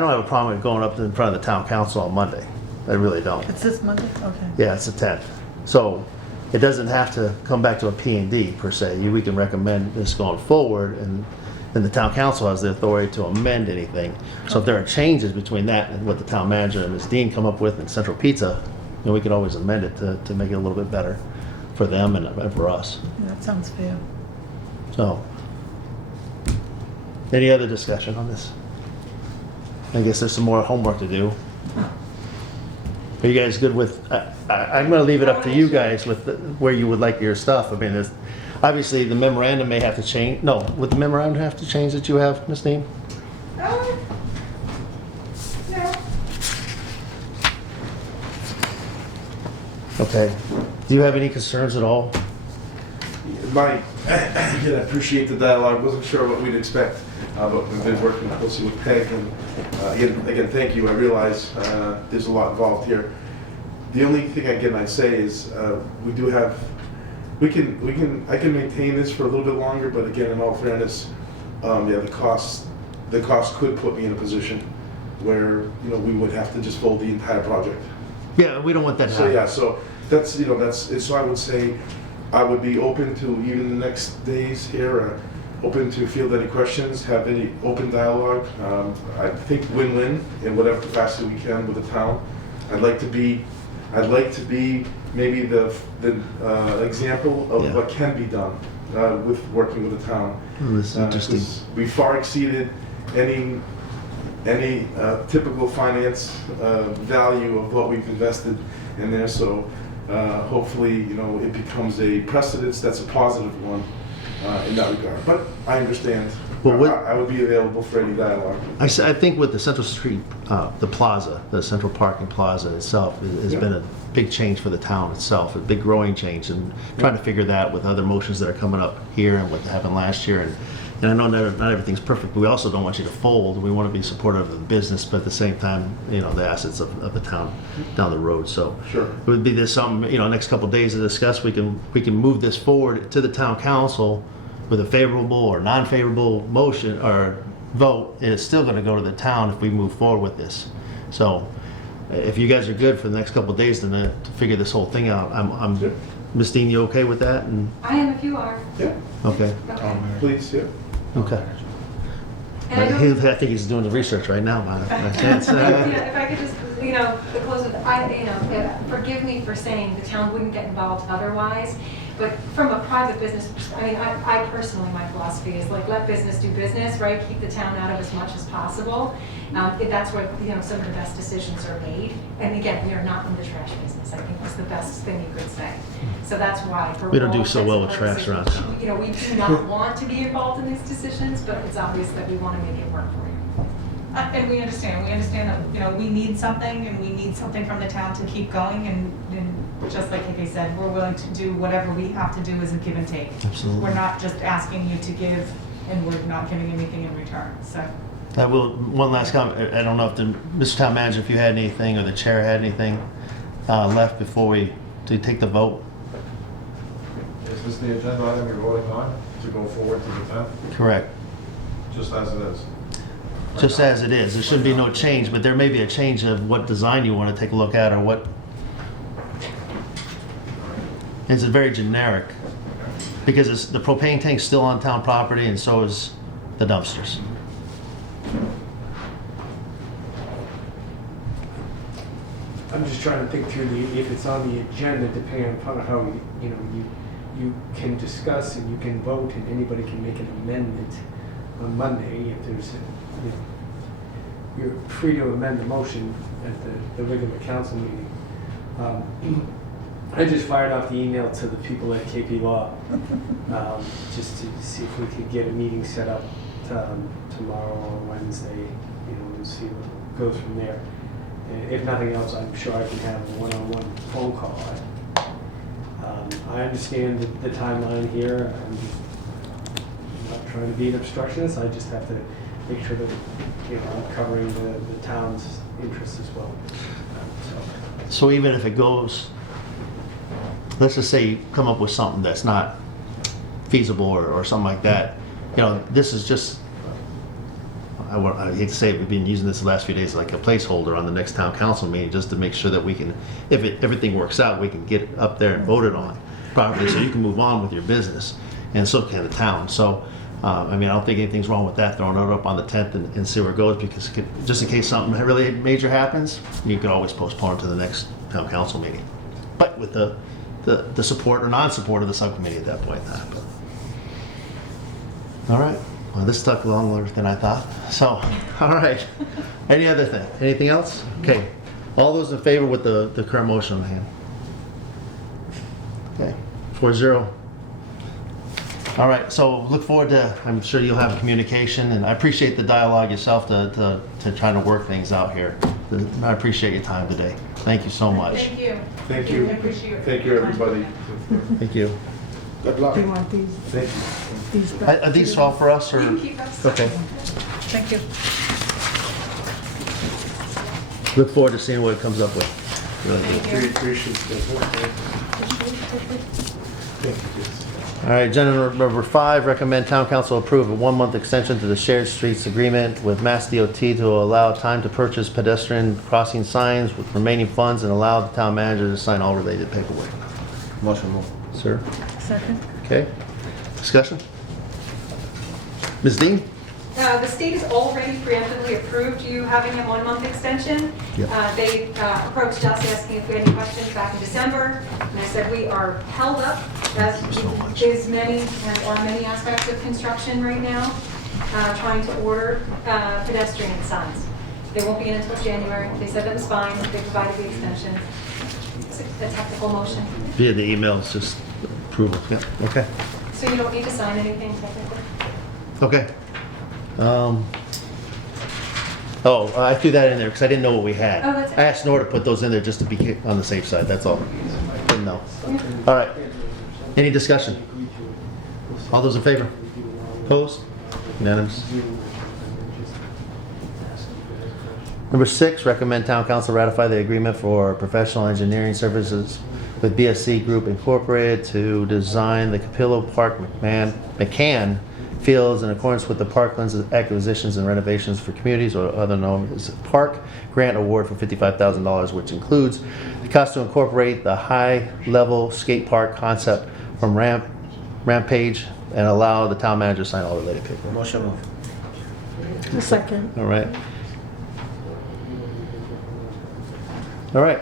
don't have a problem with going up in front of the town council on Monday. I really don't. It's this Monday? Okay. Yeah, it's the 10th. So it doesn't have to come back to a P&D per se. We can recommend this going forward, and then the town council has the authority to amend anything. So if there are changes between that and what the town manager and Ms. Dean come up with in Central Pizza, we can always amend it to make it a little bit better for them and for us. Yeah, that sounds fair. So, any other discussion on this? I guess there's some more homework to do. Are you guys good with, I'm going to leave it up to you guys with where you would like your stuff. I mean, obviously the memorandum may have to change. No, would the memorandum have to change that you have, Ms. Dean? No. Okay. Do you have any concerns at all? Again, I appreciate the dialogue. Wasn't sure what we'd expect, but we've been working closely with Peg, and again, thank you. I realize there's a lot involved here. The only thing I'd say is we do have, I can maintain this for a little bit longer, but again, in all fairness, the cost could put me in a position where we would have to just fold the entire project. Yeah, we don't want that to So happen. yeah, so so I would say I would be open to even the next days here, open to field any questions, have any open dialogue. I think win-win in whatever capacity we can with the town. I'd like to be maybe the example of Yeah. what can be done with working with the town. Well, this is interesting. 'Cause we far exceeded any typical finance value of what we've invested in there. So hopefully, you know, it becomes a precedence that's a positive one in that regard. But I understand. Well, I would be available for any dialogue. I think with the Central Street, the plaza, the Central Parking Plaza itself has been a big change for the town itself, a big growing change, and trying to figure that with other motions that are coming up here and what happened last year. And I know not everything's perfect, but we also don't want you to fold. We want to be supportive of the business, but at the same time, you know, the assets of the town down the road. So Sure. it would be this something, you know, next couple of days to discuss. We can move this forward to the town council with a favorable or non-favorable motion or vote. And it's still going to go to the town if we move forward with this. So if you guys are good for the next couple of days to figure this whole thing out, Sure. Ms. Dean, you okay with that? And I am if you are. Yeah, okay, Okay. please, yeah. okay. And I don't- I think he's doing the research right now. Yeah, if I could just, you know, close with, forgive me for saying the town wouldn't get involved otherwise, but from a private business, I mean, I personally, my philosophy is like, let business do business, right? Keep the town out of as much as possible. That's where, you know, some of the best decisions are made. And again, we are not in the trash business, I think is the best thing you could say. So that's why. for We don't do all so intents well and with trash around purposes, town. You know, we do not want to be involved in these decisions, but it's obvious that we want to make it work for you. And we understand that, you know, we need something and we need something from the town to keep going and just like Kike said, we're willing to do whatever we have to do as a give and take. Absolutely. We're not just asking you to give and we're not giving anything in return, so. One last comment. I don't know if Mr. Town Manager, if you had anything or the chair had anything left before we take the vote. Is this the agenda item you're voting on to go forward to the 10th, Correct. just as it is? Just as it is. There should be no change, but there may be a change of what design you want to take a look at or what. It's very generic because the propane tank's still on town property and so is the dumpsters. I'm just trying to think through if it's on the agenda, depending upon how, you know, you can discuss and you can vote and anybody can make an amendment on Monday if there's, you know, you're free to amend the motion at the regular council meeting. I just fired off the email to the people at KP Law, just to see if we could get a meeting set up tomorrow or Wednesday, you know, and see what goes from there. If nothing else, I'm sure I can have a one-on-one phone call. I understand the timeline here. I'm not trying to be an obstructionist. I just have to make sure that, you know, I'm covering the town's interests as well. So even if it goes, let's just say you come up with something that's not feasible or something like that, you know, this is just, I hate to say it, we've been using this the last few days like a placeholder on the next town council meeting just to make sure that we can, if everything works out, we can get it up there and voted on properly so you can move on with your business, and so can the town. So, I mean, I don't think anything's wrong with that, throwing it up on the 10th and see where it goes, because just in case something really major happens, you could always postpone it to the next town council meeting. But with the support or non-support of the subcommittee at that point in time. All right. Well, this took longer than I thought. So, all right. Anything else? Okay. All those in favor with the current motion on hand? Okay. 4-0. All right. So look forward to, I'm sure you'll have communication, and I appreciate the dialogue yourself to try to work things out here. I appreciate your time today. Thank you so much. Thank you. Thank you. I appreciate your Thank you, everybody. Thank you. Good luck. Do you want these? Thank you. These back? Are these all for us, or? You can keep us. Okay. Thank you. Look forward to seeing what it comes up with. Thank We you. appreciate that. Thank you. All right, agenda number 5, recommend town council approve a 1-month extension to the shared streets agreement with Mass DOT to allow time to purchase pedestrian crossing signs with remaining funds and allow the town manager to sign all related paperwork. Motion move. Sir? Second? Okay. Discussion? Ms. Dean? The state has already preemptively approved you having a 1-month extension. Yep. They approached us asking if we had any questions back in December, and I said we are held up as is many and on many aspects of construction right now, trying to order pedestrian signs. They won't be in until January. They said that was fine. They provided the extension. It's a technical motion, Via the emails, just approval. Yeah, okay. so you don't need to sign anything technically. Okay. I threw that in there because I didn't know what we had. Oh, that's it. I asked Nora to put those in there just to be on the safe side, that's all. Didn't know. All right. Any discussion? All those in favor? Opposed? Unanimous. Number 6, recommend town council ratify the agreement for professional engineering services with BSC Group Incorporated to design the Capillo Park McCann Fields in accordance with the Parklands Acquisitions and Renovations for Communities, or other known as Park Grant Award for $55,000, which includes the cost to incorporate the high-level skate park concept from Rampage and allow the town manager to sign all related paperwork. Motion move. A second. All right. All right.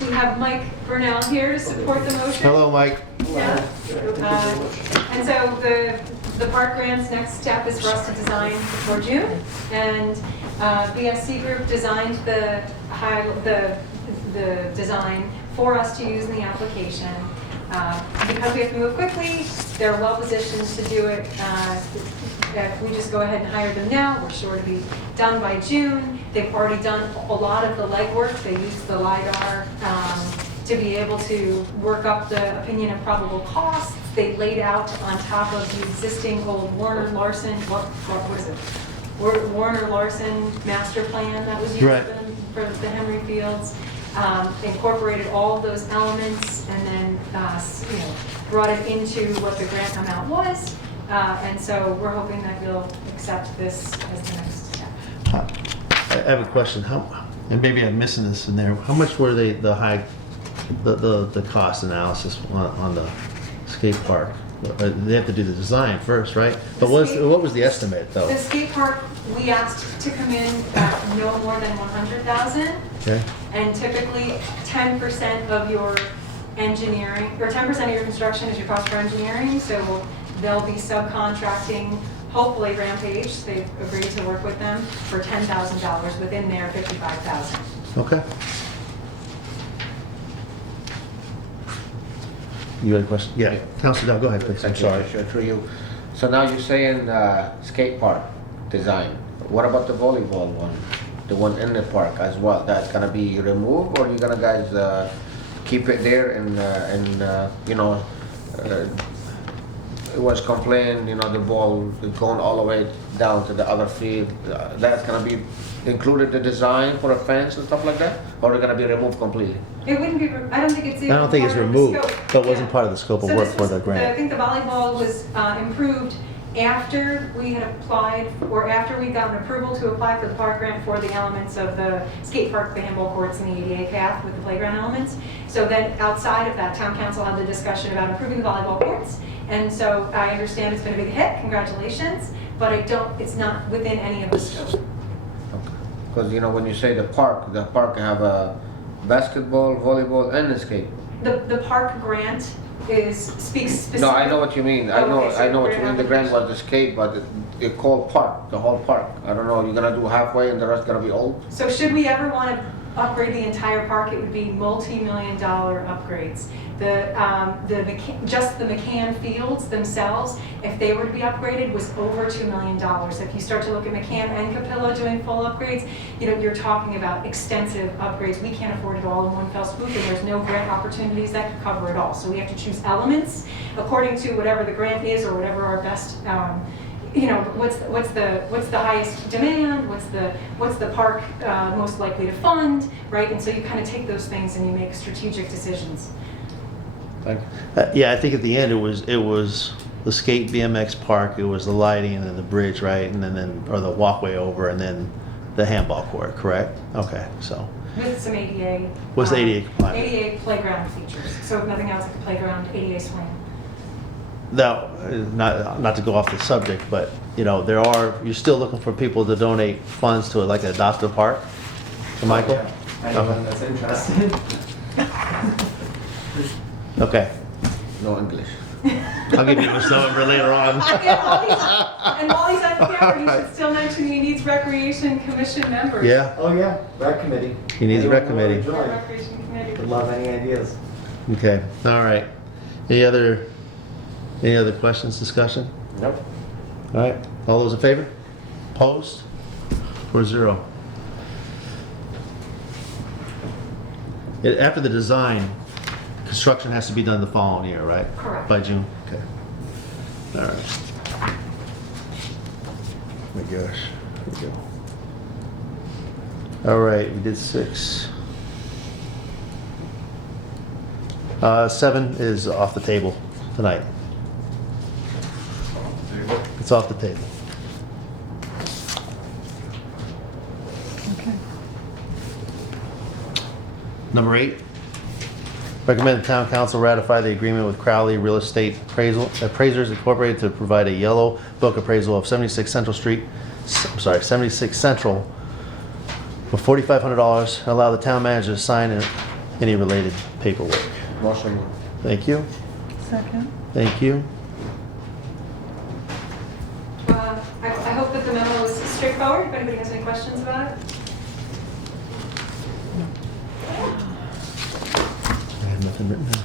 We have Mike Burnell here to support the motion. Hello, Mike. Yeah. And so the park grant's next step is for us to design before June. And BSC Group designed the design for us to use in the application. Because we have to move quickly, they're well positioned to do it. If we just go ahead and hire them now, we're sure to be done by June. They've already done a lot of the legwork. They used the LiDAR to be able to work up the opinion of probable costs. They laid out on top of the existing old Warner Larson, what is it? Warner Larson master plan that was used Right. for the Henry Fields. Incorporated all of those elements and then brought it into what the grant amount was. And so we're hoping that you'll accept this as the next step. I have a question. And maybe I'm missing this in there. How much were the cost analysis on the skate park? They have to do the design first, right? But what was the estimate though? The skate park, we asked to come in at no more than 100,000. Okay. And typically 10% of your engineering, or 10% of your construction is your cost for engineering. So they'll be subcontracting, hopefully Rampage, they've agreed to work with them for $10,000 within their $55,000. Okay. You had a question? Yeah. Councilor Dow, go ahead, please. I'm Thank you, sorry. Sure, through you. So now you're saying skate park design. What about the volleyball one? The one in the park as well? That's gonna be removed, or you gonna guys keep it there and it was complained, the ball is going all the way down to the other field. That's gonna be included the design for a fence and stuff like that, or it's gonna be removed completely? It wouldn't be, I don't think it's even I don't think it's part of the removed, scope. but wasn't Yeah. part of the scope of So work this for was- the I grant. think the volleyball was improved after we had applied, or after we'd gotten approval to apply for the park grant for the elements of the skate park, the handball courts, and the ADA path with the playground elements. So then outside of that, town council had the discussion about improving the volleyball courts. And so I understand it's been a big hit, congratulations, but it's not within any of the scope. Because when you say the park have a basketball, volleyball, and a skate. The park grant speaks specifically. No, I know what you mean. I know what you mean. The grant was application. the skate, but it called park, the whole park. I don't know. You're gonna do halfway, and the rest gonna be old. So should we ever want to upgrade the entire park, it would be multi-million-dollar upgrades. Just the McCann Fields themselves, if they were to be upgraded, was over $2 million. If you start to look at McCann and Capillo doing full upgrades, you're talking about extensive upgrades. We can't afford it all in one fell swoop, and there's no grant opportunities that could cover it all. So we have to choose elements according to whatever the grant is or whatever our best. What's the highest demand? What's the park most likely to fund, right? And so you kind of take those things and you make strategic decisions. Thank you. Yeah, I think at the end it was the skate BMX park, it was the lighting and then the bridge, right? And then or the walkway over and then the handball court, correct? Okay, so. With some ADA. What's the ADA compliant? ADA playground features. So if nothing else, like a playground, ADA swing. now, not to go off the subject, but, you know, you're still looking for people to donate funds to like adopt a park, Michael? Anyone that's interested. Okay, No English. I'll give you his number later on. And while he's on camera, you should still mention he needs Recreation Commission members. Yeah, Oh, yeah, rec committee. He needs a rec Anyone wanna committee. join? Recreation Committee. Would love any ideas. okay, all right. Any other questions, discussion? Nope. All right, all those in favor? Opposed? 4-0. After the design, construction has to be done the following year, right? Correct. By June? Okay. All right. Oh my gosh, here we go. All right, we did 6. 7 is off the table tonight. It's off the table. Okay. Number 8, recommend the town council ratify the agreement with Crowley Real Estate Appraisers Incorporated to provide a yellow book appraisal of 76 Central Street, 76 Central for $4,500 and allow the town manager to sign any related paperwork. Motion. Thank you. Second. Thank you. I hope that the memo is straightforward. If anybody has any questions about it. I have nothing written down.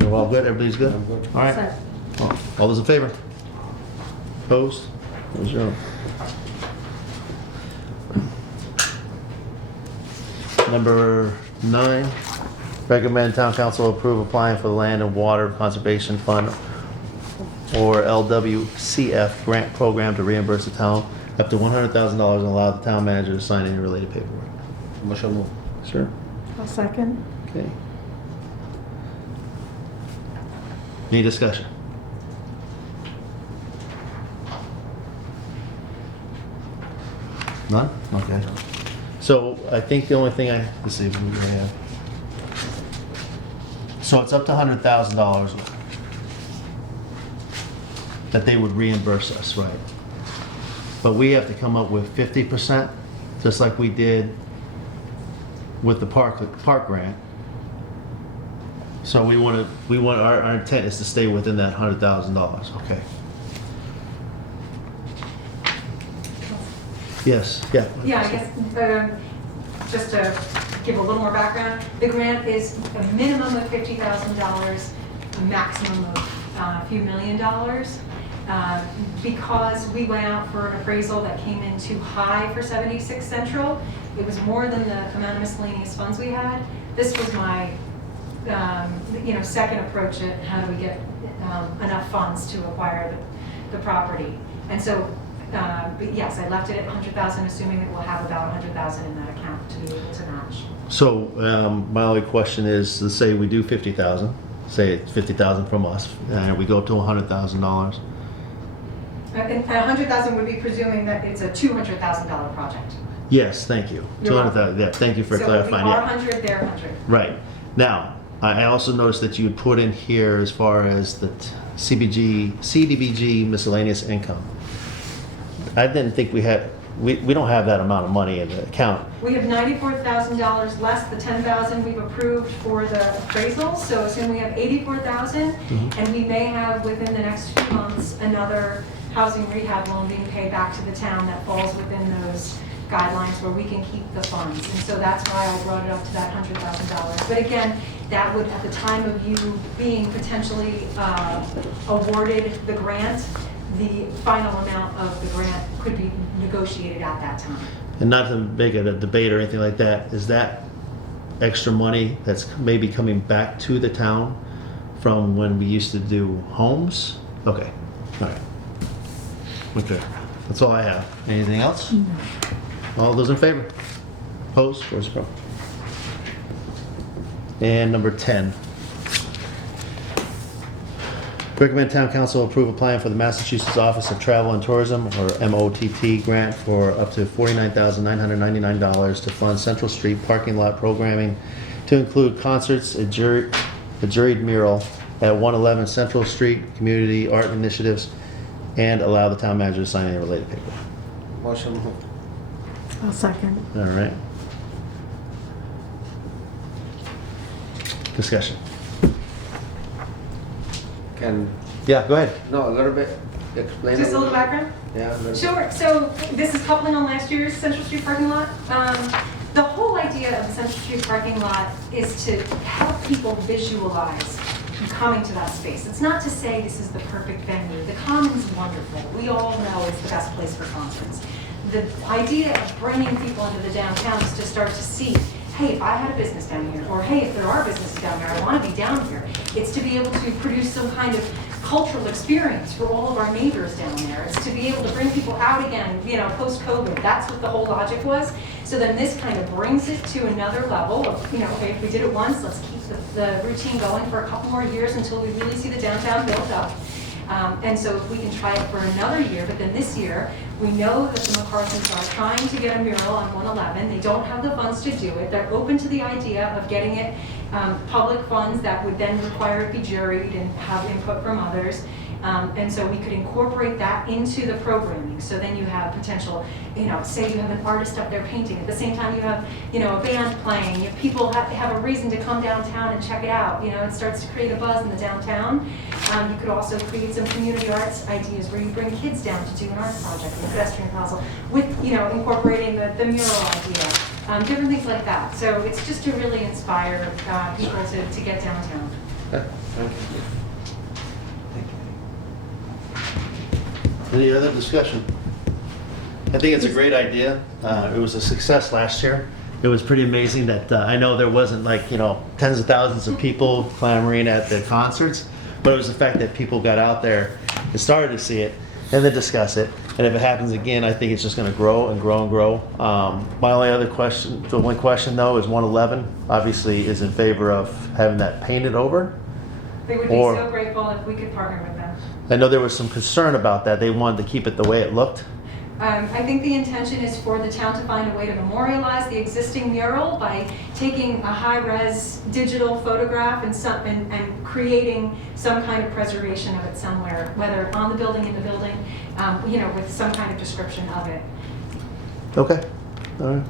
You're all good? Everybody's good? I'm good. All right. So, All those in favor? Opposed? 4-0. Number 9, recommend town council approve applying for the Land and Water Conservation Fund or LWCF grant program to reimburse the town up to $100,000 and allow the town manager to sign any related paperwork. Motion move. Sure. I'll second. Okay. Any discussion? None? Okay. So I think the only thing let's see what we have. So it's up to $100,000 that they would reimburse us, right? But we have to come up with 50%, just like we did with the park grant. So our intent is to stay within that $100,000, okay? Yes, yeah. Yeah, I guess, just to give a little more background, the grant is a minimum of $50,000, a maximum of a few $1,000,000. Because we went out for an appraisal that came in too high for 76 Central, it was more than the amount of miscellaneous funds we had. This was my, second approach at how do we get enough funds to acquire the property. And so, but yes, I left it at 100,000, assuming that we'll have about 100,000 in that account to be able to match. So my only question is, let's say we do 50,000, say it's 50,000 from us, and we go up to $100,000. And 100,000 would be presuming that it's a $200,000 project. Yes, thank you. You're 200,000, yeah, thank you for clarifying. So Yeah. our 100, their 100. Right. Now, I also noticed that you had put in here as far as the CDBG miscellaneous income. I didn't think we don't have that amount of money in the account. We have $94,000 less the 10,000 we've approved for the appraisal, so assume we have 84,000, and we may have within the next few months another housing rehab loan being paid back to the town that falls within those guidelines where we can keep the funds. And so that's why I brought it up to that $100,000. But again, that would, at the time of you being potentially awarded the grant, the final amount of the grant could be negotiated at that time. And not to make it a debate or anything like that, is that extra money that's maybe coming back to the town from when we used to do homes? Okay, all right. Okay, that's all I have. Anything else? All those in favor? Opposed? 4-0. And number 10. Recommend town council approve applying for the Massachusetts Office of Travel and Tourism, or MOTT, grant for up to $49,999 to fund Central Street parking lot programming to include concerts, a juried mural, at 111 Central Street, community art initiatives, and allow the town manager to sign any related paper. Motion moved. I'll second. All right. Discussion. Can, Yeah, go ahead. no, a little bit, explain. Just a little background? Yeah, a little bit. Sure, so this is coupling on last year's Central Street parking lot. The whole idea of the Central Street parking lot is to help people visualize coming to that space. It's not to say this is the perfect venue. The Common's wonderful. We all know it's the best place for concerts. The idea of bringing people into the downtown is to start to see, hey, if I had a business down here, or hey, if there are businesses down there, I want to be down here. It's to be able to produce some kind of cultural experience for all of our neighbors down there. It's to be able to bring people out again, you know, post-COVID. That's what the whole logic was. So then this kind of brings it to another level of, you know, okay, if we did it once, let's keep the routine going for a couple more years until we really see the downtown built up. And so if we can try it for another year, but then this year, we know that the McCarthys are trying to get a mural on 111. They don't have the funds to do it. They're open to the idea of getting it public funds that would then require it be juried and have input from others. And so we could incorporate that into the programming. So then you have potential, you know, say you have an artist up there painting. At the same time, you have, you know, a band playing. If people have a reason to come downtown and check it out. You know, it starts to create a buzz in the downtown. You could also create some community arts ideas where you bring kids down to do an art project, a pedestrian puzzle, with, you know, incorporating the mural idea. Different things like that. So it's just to really inspire people to get downtown. Thank you. Any other discussion? I think it's a great idea. It was a success last year. It was pretty amazing that I know there wasn't like, you know, tens of thousands of people clamoring at the concerts, but it was the fact that people got out there and started to see it and then discuss it. And if it happens again, I think it's just going to grow and grow and grow. My only other question, the only question though, is 111 obviously is in favor of having that painted over. They would be Or- so grateful if we could partner with them. I know there was some concern about that. They wanted to keep it the way it looked. I think the intention is for the town to find a way to memorialize the existing mural by taking a high-res digital photograph and creating some kind of preservation of it somewhere, whether on the building, in the building, you know, with some kind of description of it. Okay. All right.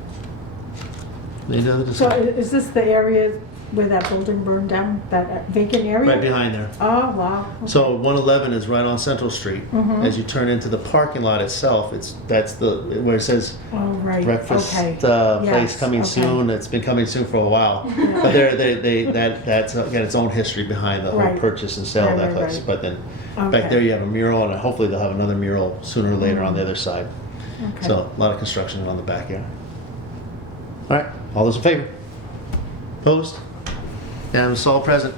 Any other So discussion? is this the area where that building burned down, that vacant area? Right behind there. Oh, wow. Okay. So 111 is right on Central Street. As you turn into the parking lot itself, that's the where it says Oh, right. breakfast Okay. place Yes, coming okay. soon. It's been coming soon for a while. But that's got its own history behind the whole Right. purchase and sale of that Right, place. right. But then Okay. back there you have a mural, and hopefully they'll have another mural sooner or later on the other side. Okay. So a lot of construction on the back here. All right, all those in favor? Opposed? And all present.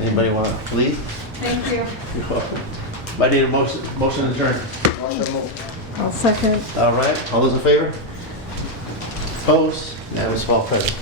Anybody want to leave? Thank you. You're welcome. I need a motion adjourned. Motion moved. I'll second. All right, all those in favor? Opposed? And all present.